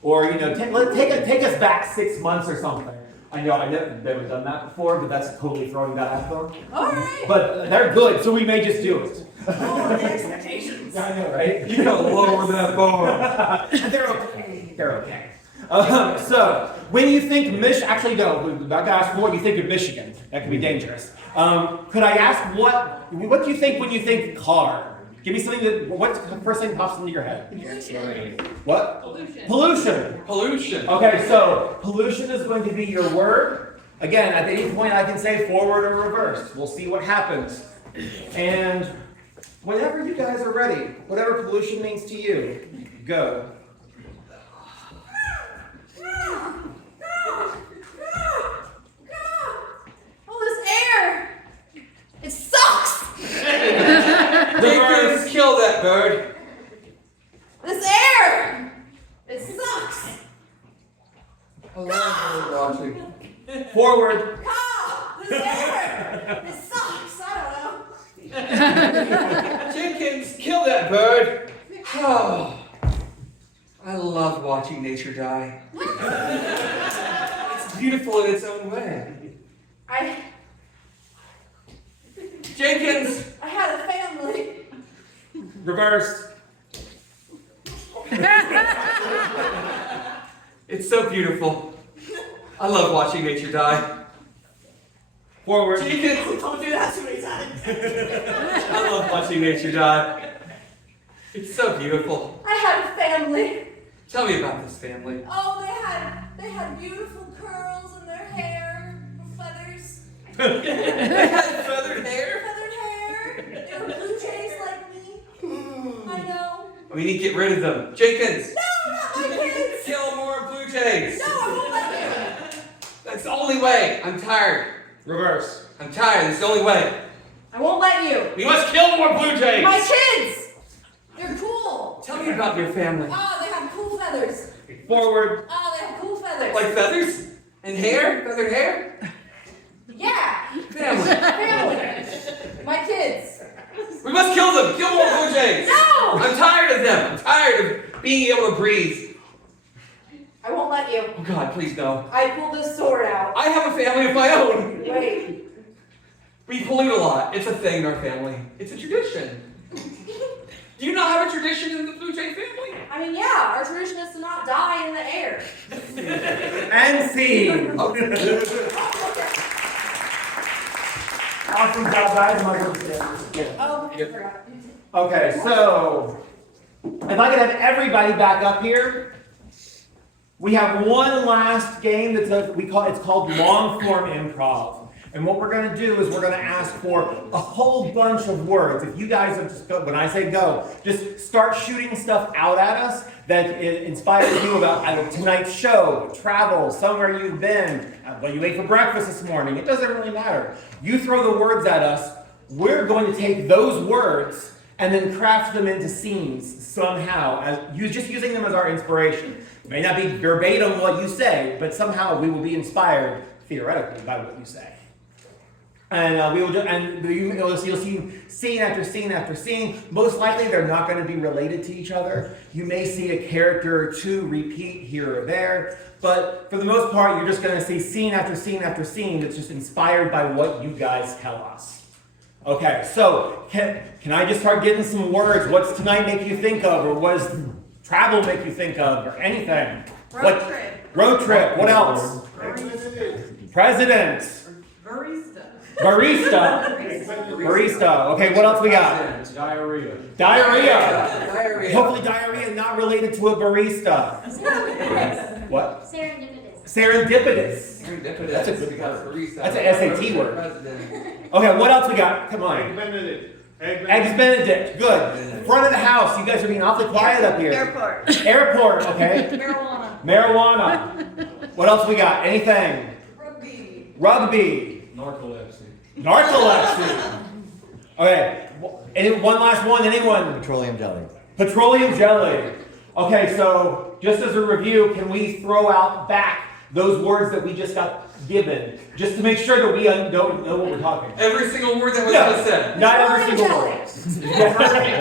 or take us back 6 months or something. I know they haven't done that before, but that's totally throwing that at them. All right. But they're good, so we may just do it. Lower the expectations. I know, right? You gotta lower that bar. They're okay. They're okay. So, when you think actually no, I gotta ask what you think of Michigan. That could be dangerous. Could I ask what do you think when you think car? Give me something what's the first thing that pops into your head? What? Pollution. Okay, so pollution is going to be your word. Again, at any point I can say forward or reverse. We'll see what happens. And whenever you guys are ready, whatever pollution means to you, go. Oh, this air! It sucks! Jenkins, kill that bird. This air! It sucks! I love bird watching. Forward. This air! It sucks! I don't know. Jenkins, kill that bird. Oh, I love watching nature die. It's beautiful in its own way. Jenkins! I had a family. Reverse. It's so beautiful. I love watching nature die. Forward. Jenkins! Don't do that too many times. I love watching nature die. It's so beautiful. I had a family. Tell me about this family. Oh, they had beautiful curls in their hair, feathers. They had feathered hair? Feathered hair. They were blue jays like me. I know. We need to get rid of them. Jenkins! No, not my kids. Kill more blue jays! No, I won't let you. That's the only way. I'm tired. Reverse. I'm tired. It's the only way. I won't let you. We must kill more blue jays! My kids. They're cool. Tell me about your family. Oh, they have cool feathers. Forward. Oh, they have cool feathers. Like feathers? And hair? Feathered hair? Yeah. Family. Family. My kids. We must kill them! Kill more blue jays! No! I'm tired of them! I'm tired of being able to breathe. I won't let you. Oh God, please no. I pulled this sword out. I have a family of my own. Wait. We pollute a lot. It's a thing in our family. It's a tradition. Do you not have a tradition in the blue jay family? I mean, yeah, our tradition is to not die in the air. And scene. Awesome job, guys. Oh, I forgot. Okay, so if I could have everybody back up here, we have one last game it's called long form improv. And what we're going to do is we're going to ask for a whole bunch of words. If you guys have just when I say go, just start shooting stuff out at us that inspires you about either tonight's show, travel, somewhere you've been, what you ate for breakfast this morning. It doesn't really matter. You throw the words at us. We're going to take those words and then craft them into scenes somehow, just using them as our inspiration. It may not be verbatim what you say, but somehow we will be inspired theoretically by what you say. And you'll see scene after scene after scene. Most likely they're not going to be related to each other. You may see a character or two repeat here or there, but for the most part, you're just going to see scene after scene after scene that's just inspired by what you guys tell us. Okay, so can I just start getting some words? What's tonight make you think of, or what does travel make you think of, or anything? Road trip. Road trip. What else? President. Barista. Okay, what else we got? Diarrhea. Hopefully diarrhea not related to a barista. What? Serendipitous. That's a good word. That's an SAT word. Okay, what else we got? Come on. Eggs Benedict. Good. Front of the house. You guys are being awfully quiet up here. Airport. Okay. Marijuana. What else we got? Anything? Rugby. Narcolepsy. Okay. One last one. Anyone? Petroleum jelly. Petroleum jelly. Okay, so just as a review, can we throw out back those words that we just got given, just to make sure that we know what we're talking about? Every single word that was No. just said. Not every single word.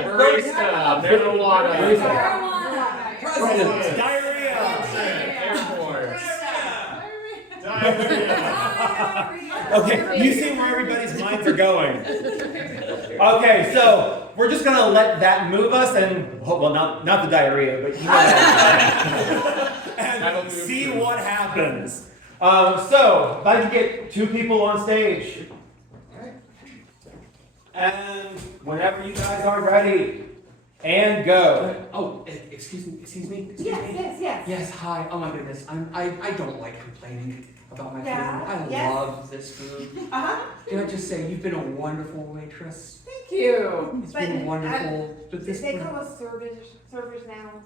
Barista, marijuana, President. Diarrhea. airport, Okay, you see where everybody's minds are going. Okay, so we're just gonna let that move us, and well, not the diarrhea, but you know, and see what happens. So if I can get 2 people on stage, and whenever you guys are ready, and go. Oh, excuse me. Yes. Yes, hi. Oh my goodness. I don't like complaining about my Yeah, food. I yes. love this food. Uh-huh. Can I just say, you've been a wonderful waitress. Thank you. It's been wonderful. But this They call us servers now.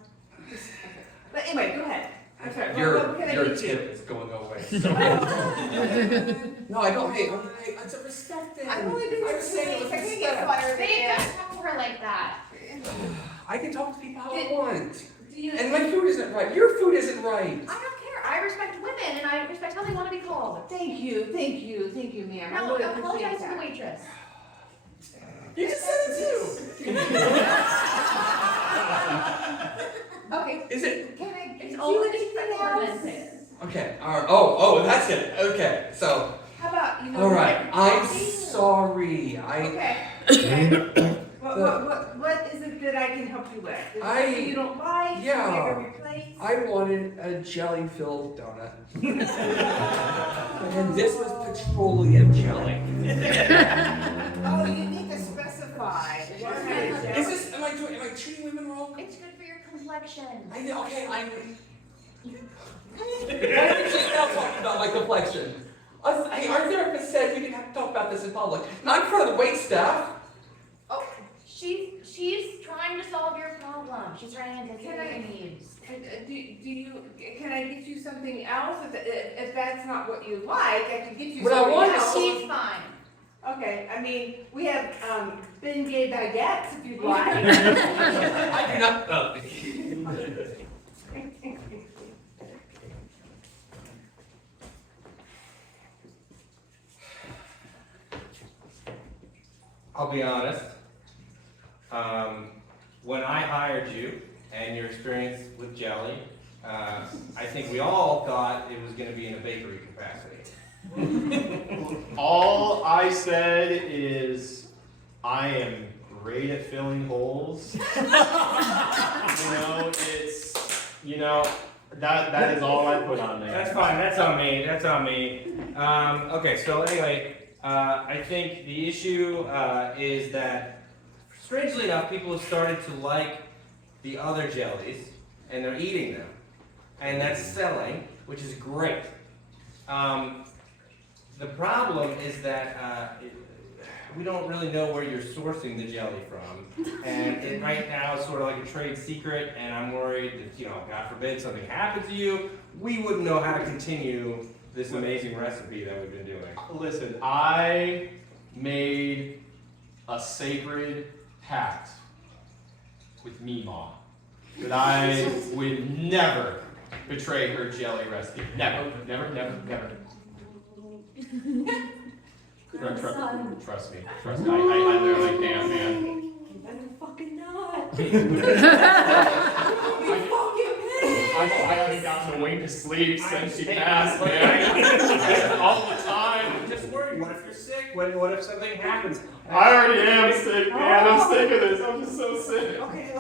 But anyway, go ahead. I'm sorry. What can I your do? tip is going away. So. No, I don't hate. It's a respect thing. I'm only doing I was saying it was I can't get respect. fired Babe, again. don't talk to her like that. I can talk to people how I want. Do you? And my food isn't right. Your food isn't right. I don't care. I respect women and I respect how they want to be called. Thank you, ma'am. I No, really apologize appreciate to the that. waitress. You just said it Okay, too. Is it? can I It's do only anything respectful else? women say it. Okay. All right. Oh, that's it. Okay. So. How about, you know? All right. I'm coffee? sorry. Okay. What is it that I can help you with? Is there something you don't like? Yeah. Can I replace? I wanted a jelly-filled donut. And this was petroleum jelly. Oh, you need to specify. Is this? Am I treating women wrong? It's good for your complexion. Why don't we just now talking about my complexion? Hey, our therapist said we didn't have to talk about this in public. Not in front of the wait staff. Oh, she's trying to solve your problem. She's trying to anticipate your needs. Can I get you something else? If that's not what you like, I can get you What I something want else. She's fine. Okay, I mean, we have, Ben Gay baguettes if you'd like. I do not. I'll be honest. When I hired you and your experience with jelly, I think we all thought it was going to be in a bakery capacity. All I said is, I am great at filling holes. That is all I put on there. That's fine. That's on me. That's on me. Okay. So anyway, I think the issue is that, strangely enough, people have started to like the other jellies, and they're eating them, and that's selling, which is great. The problem is that we don't really know where you're sourcing the jelly from, and it right now is sort of like a trade secret, and I'm worried that, God forbid something happened to you, we wouldn't know how to continue this amazing recipe that we've been doing. Listen, I made a sacred pact with Meemaw that I would never betray her jelly recipe. Never. Trust me. I literally can't, man. You better fucking not. I haven't gotten a wink of sleep since she passed, man. All the time. I'm just worried. What if you're sick? What if something happens? I already am sick, man. I'm sick of this. I'm just so sick. Okay.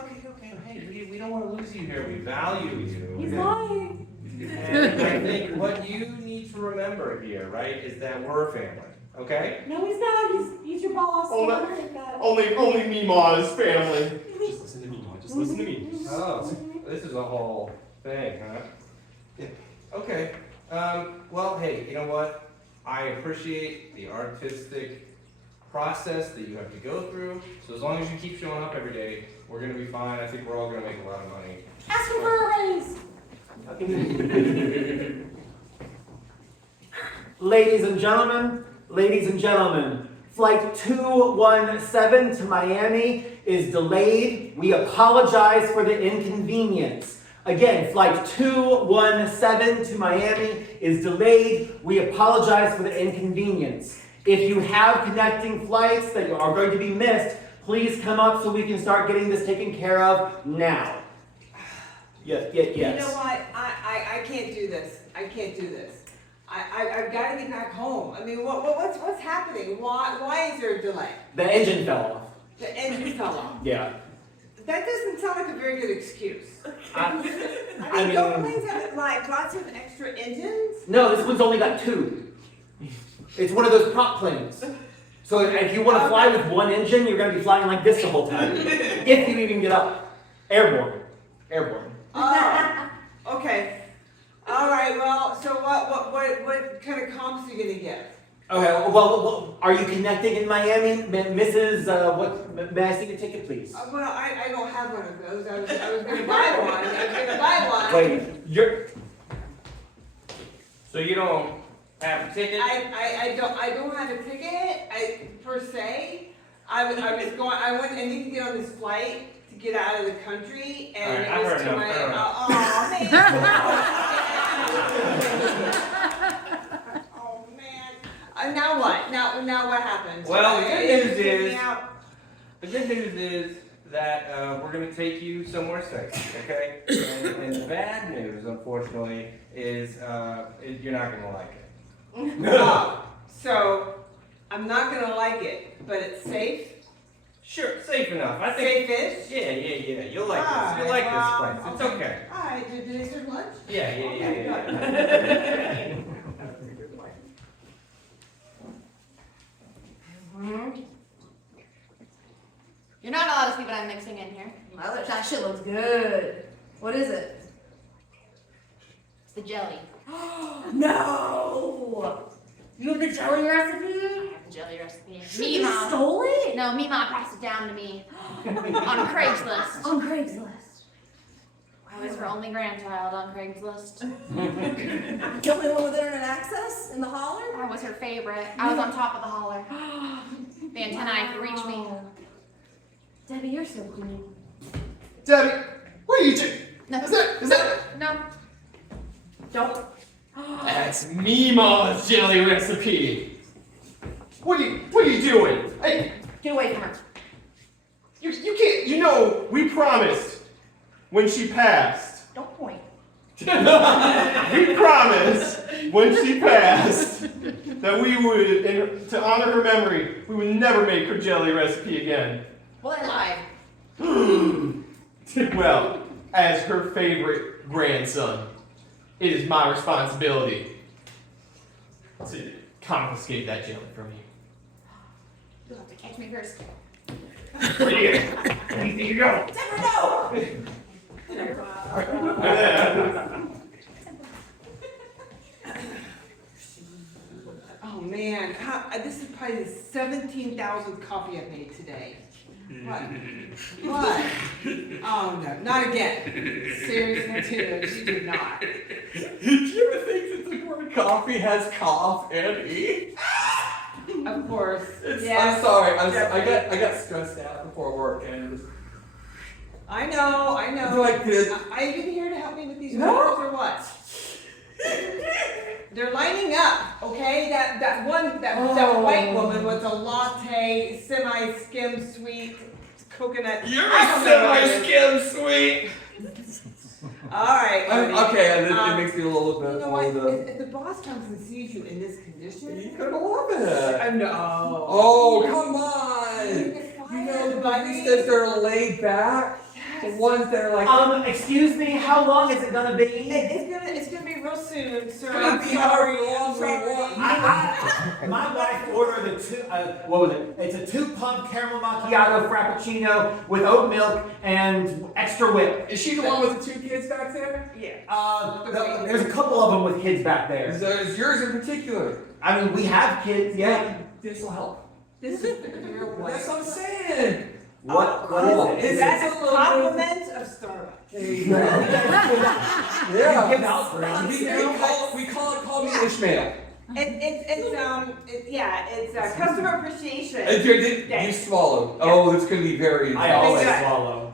Hey, we don't want to lose you here. We value you. He's lying. And I think what you need to remember here, right, is that we're a family. Okay? No, he's not. He's your boss. Oh, Don't think that. Only Meemaw is family. Just listen to Meemaw. Just listen to me. Oh, this is a whole thing, huh? Yeah. Okay. Well, hey, you know what? I appreciate the artistic process that you have to go through. So as long as you keep showing up every day, we're gonna be fine. I think we're all gonna make a lot of money. Ask him for a raise. Ladies and gentlemen, Flight 217 to Miami is delayed. We apologize for the inconvenience. Again, flight 217 to Miami is delayed. We apologize for the inconvenience. If you have connecting flights that are going to be missed, please come up so we can start getting this taken care of now. Yes. You know what? I can't do this. I can't do this. I've got to get back home. I mean, what's happening? Why is there a delay? The engine fell off. The engine fell off. Yeah. That doesn't sound like a very good excuse. I I mean, don't mean- planes have like lots of extra engines? No, this one's only got 2. It's one of those prop planes. So if you want to fly with one engine, you're going to be flying like this the whole time. If you even get up. Airborne. Oh, okay. All right. Well, so what kind of comps are you gonna get? Okay, well, are you connecting in Miami? Mrs. May I see your ticket, please? Well, I don't have one of those. I was gonna buy one. Wait, you're... So you don't have a ticket? I don't have a ticket. Per se. I need to get on this flight to get out of the country, and All right, it was to my. Oh man. Now what? Now what happens? Well, the good news Get me is- out. The good news is that we're going to take you somewhere safe, okay? And the bad news, unfortunately, is you're not going to like it. Oh, so I'm not gonna like it, but it's safe. Sure, safe enough. I think. Safe-ish. Yeah. You'll like All this. You'll like right, this place. It's well, okay. All right. Did they serve lunch? Yeah. You're not allowed to see what I'm mixing in here. That shit looks good. What is it? It's the jelly. No! You have the jelly recipe? I have the jelly recipe. You stole it? No, Mima passed it down to me on Craigslist. On Craigslist. I was her only grandchild on Craigslist. The only one with internet access in the holler? I was her favorite. I was on top of the holler. The antennae could reach me. Debbie, you're so cool. Debbie, what are you doing? No. Is that? No. Don't. That's Mima's jelly recipe. What are you doing? Hey, Get away from her. you can't. You know, we promised when she passed. Don't point. We promised when she passed that we would, to honor her memory, we would never make her jelly recipe again. Well, I lied. Well, as her favorite grandson, it is my responsibility to confiscate that jelly from you. You'll have to catch me first. Where do you go? Deborah, no! Oh man, this is probably the 17,000th coffee I've made today. What? What? Oh no, not again. Seriously, too, she did not. Did you ever think that the word coffee has cough and E? Of course. I'm Yes, sorry. I definitely. got stressed out before work and I know. I like this. Are you here to help me with these No. orders or what? They're lining up, okay? That white woman with a latte, semi-skim sweet coconut. You're I a don't know what it is. semi-skim sweet. All right. buddy. Okay, it makes me a little bit You know more what? the. If the boss comes and sees you in this condition, You could love it. No. Oh, come on. You get You fired, know the buddy. baristas that are laid back, the ones that are like. Excuse me, how long is it gonna be? It's gonna be real soon, sir. Gonna I'm be sorry. how long I'm we sorry. want. My wife ordered what was it? It's a 2-pump caramel macchiato frappuccino with oat milk and extra whip. Is she the one with the 2 kids back there? Yeah. There's a couple of them with kids back there. Is yours in particular? I mean, we have kids, yeah. This will help. This is the real one. That's what I'm saying. What cool. is it? That's a compliment of Starbucks. There you go. Yeah. Give out friends. We call me Ishmael. It's customer appreciation. You swallowed. Oh, it's gonna be very. I always Exactly. swallow.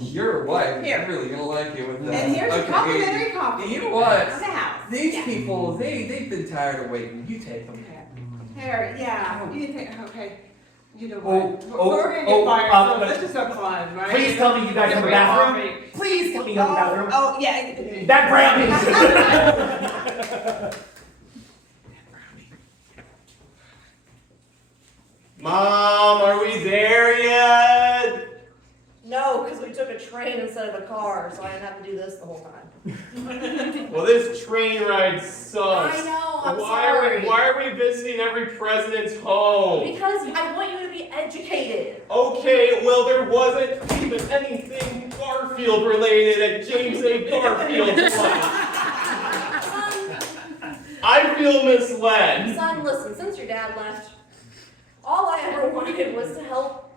Your wife Here. is really gonna like you with that. And here's your complimentary coffee. You know what? From the house. These Yeah. people, they've been tired of waiting. You take them. Here, yeah, you can take, okay. You know Oh, what? oh, We're gonna oh, get fired, so but- this is so fun, right? Please tell me you guys have a bathroom. Please tell me you have a bathroom. Oh, yeah. That brownie. Mom, are we there yet? No, because we took a train instead of a car, so I didn't have to do this the whole time. Well, this train ride sucks. I know, I'm why sorry. why are we visiting every president's home? Because I want you to be educated. Okay, well, there wasn't even anything Garfield related at James A. Garfield's class. I feel misled. Son, listen, since your dad left, all I ever wanted was to help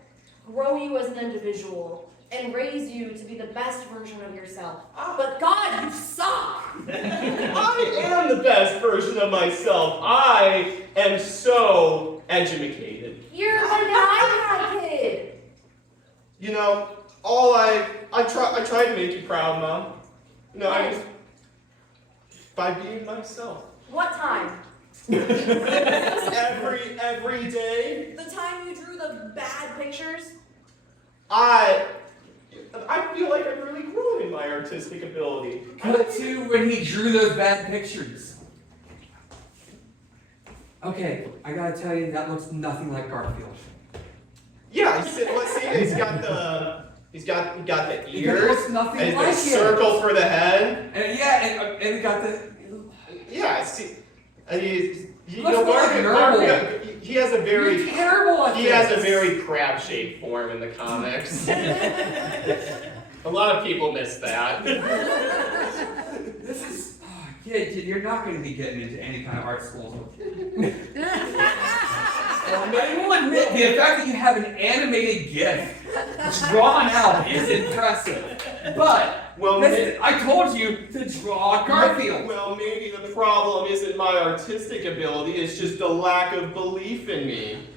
grow you as an individual and raise you to be the best version of yourself. But God, you suck! I am the best version of myself. I am so educated. You're like an iPad kid. You know, I tried to make you proud, Mom. No, I just by being myself. What time? every day. The time you drew the bad pictures? I feel like I've really grown in my artistic ability. Cut to when he drew those bad pictures. Okay, I gotta tell you, that looks nothing like Garfield. Yeah, let's see. He's got the It ears. looks nothing And like the circle for the head. And yeah, and it got the. Yeah, see, and he Looks more like Garfield. he has a very You're terrible at he this. has a very crab-shaped form in the comics. A lot of people miss that. This is, kid, you're not going to be getting into any kind of art school. I will admit, the fact that you have an animated GIF drawn out is impressive. But, Well, I told you to draw Garfield. Well, maybe the problem isn't my artistic ability, it's just a lack of belief in me.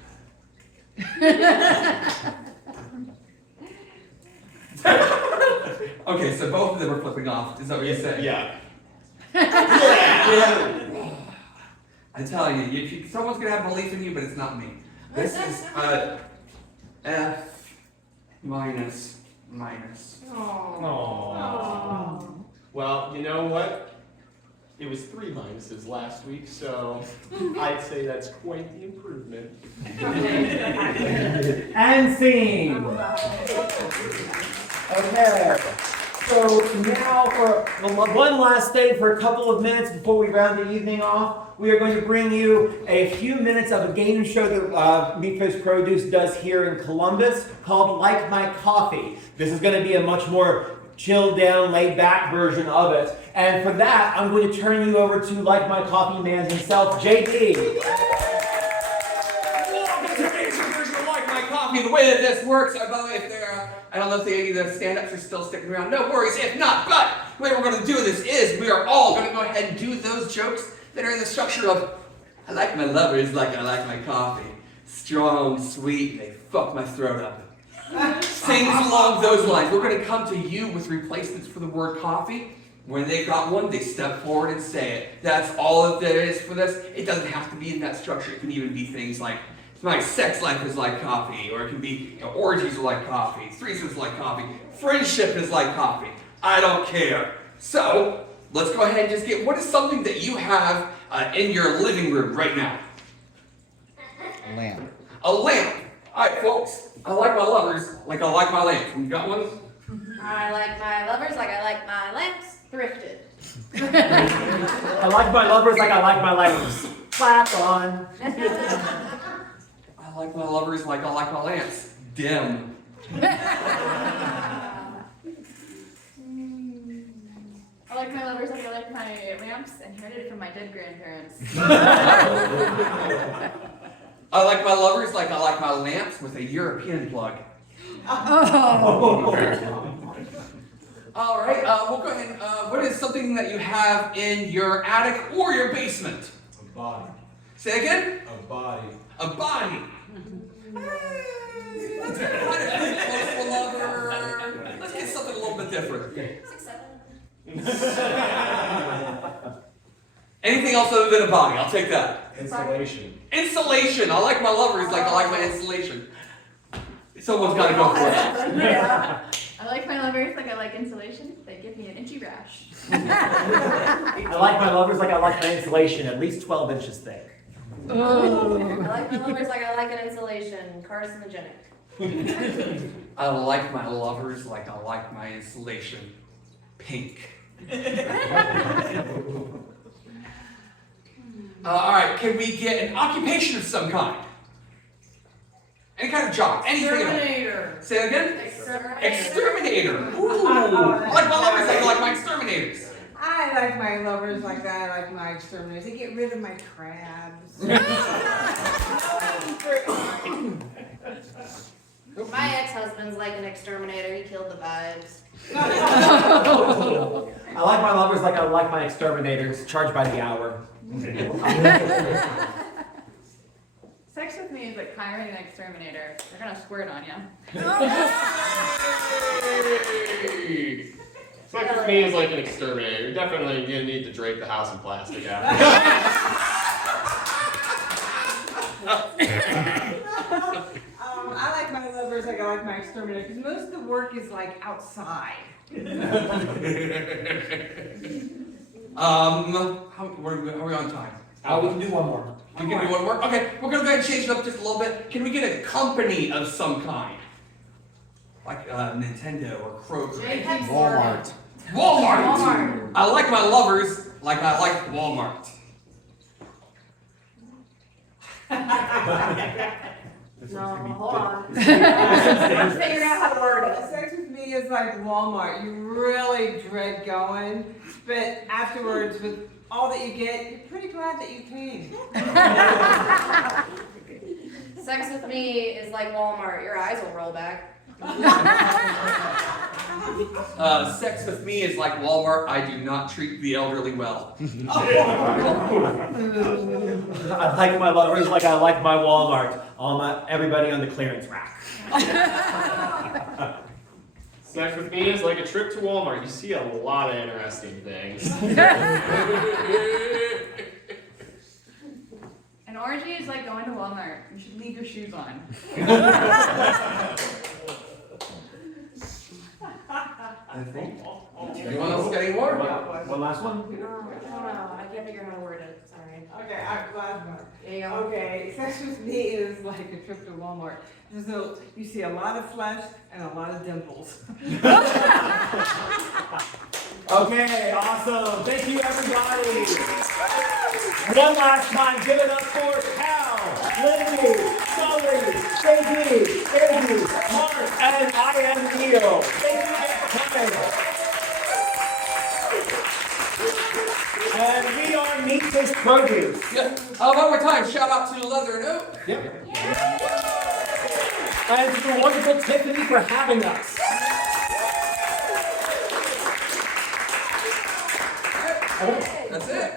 Okay, so both of them are flipping off. Is that what you're saying? Yeah. Yeah. I tell you, someone's gonna have belief in you, but it's not me. This is F minus. Aww. Well, you know what? It was 3 minuses last week, so I'd say that's quite the improvement. And scene. Okay. So now for one last thing, for a couple of minutes before we round the evening off, we are going to bring you a few minutes of a game show that Meat Fish Produce does here in Columbus called Like My Coffee. This is going to be a much more chilled down, laid back version of it. And for that, I'm going to turn you over to Like My Coffee man himself, JD. Welcome to today's version of Like My Coffee. The way that this works, by the way, if I don't know if any of the stand-ups are still sticking around. No worries, if not. But the way we're going to do this is we are all going to go ahead and do those jokes that are in the structure of I like my lovers like I like my coffee. Strong, sweet, they fuck my throat up. Things along those lines. We're going to come to you with replacements for the word coffee. When they've got one, they step forward and say it. That's all that there is for this. It doesn't have to be in that structure. It can even be things like, my sex life is like coffee, or it can be, orgies are like coffee, threesomes like coffee, friendship is like coffee. I don't care. So, let's go ahead and just get, what is something that you have in your living room right now? A lamp. A lamp. All right, folks. I like my lovers like I like my lamps. You got one? I like my lovers like I like my lamps thrifted. I like my lovers like I like my legs. Clap on. I like my lovers like I like my lamps. Dim. I like my lovers like I like my lamps inherited from my dead grandparents. I like my lovers like I like my lamps with a European plug. Oh. All right, we'll go ahead. What is something that you have in your attic or your basement? A body. Say again? A body. A body. Let's get kind of close to a lover. Let's get something a little bit different. 6'7". Anything else other than a body? I'll take that. Insulation. Insulation. I like my lovers like I like my insulation. Someone's got to go for it. Yeah. I like my lovers like I like insulation. They give me an itchy rash. I like my lovers like I like my insulation, at least 12 inches thick. I like my lovers like I like an insulation, carcinogenic. I like my lovers like I like my insulation. Pink. All right, can we get an occupation of some kind? Any kind of job, anything at all. Exterminator. Say it again? Exterminator. Ooh, I like my lovers like I like my exterminators. I like my lovers like that. I like my exterminators. They get rid of my crabs. My ex-husband's like an exterminator. He killed the vibes. I like my lovers like I like my exterminators, charged by the hour. Sex with me is like hiring an exterminator. They're gonna squirt on you. Sex with me is like an exterminator. You're definitely gonna need to drape the house in plastic after. I like my lovers like I like my exterminator because most of the work is like outside. How are we on time? We can do one more. We can do one more? Okay, we're gonna go ahead and change it up just a little bit. Can we get a company of some kind? Like Nintendo or Kroger. Walmart. Walmart! I like my lovers like I like Walmart. No, hold on. I'm figuring out how to word it. Sex with me is like Walmart. You really dread going, but afterwards, with all that you get, you're pretty glad that you came. Sex with me is like Walmart. Your eyes will roll back. Sex with me is like Walmart. I do not treat the elderly well. I like my lovers like I like my Walmart. Everybody on the clearance rack. Sex with me is like a trip to Walmart. You see a lot of interesting things. An orgy is like going to Walmart. You should leave your shoes on. I think. Anyone else got any more? One last one? No, I can't figure out how to word it. Sorry. Okay, last one. There you go. Okay, sex with me is like a trip to Walmart. So you see a lot of flesh and a lot of dimples. Okay, awesome. Thank you, everybody. One last time, give it up for Cal, Lindy, Sully, Stacey, Andrew, Mark, and I am Neil. Thank you for coming. And we are Meatless Produce. Yeah. One more time, shout out to Leather and Oak. Yep. And to the wonderful Tiffany for having us. That's it.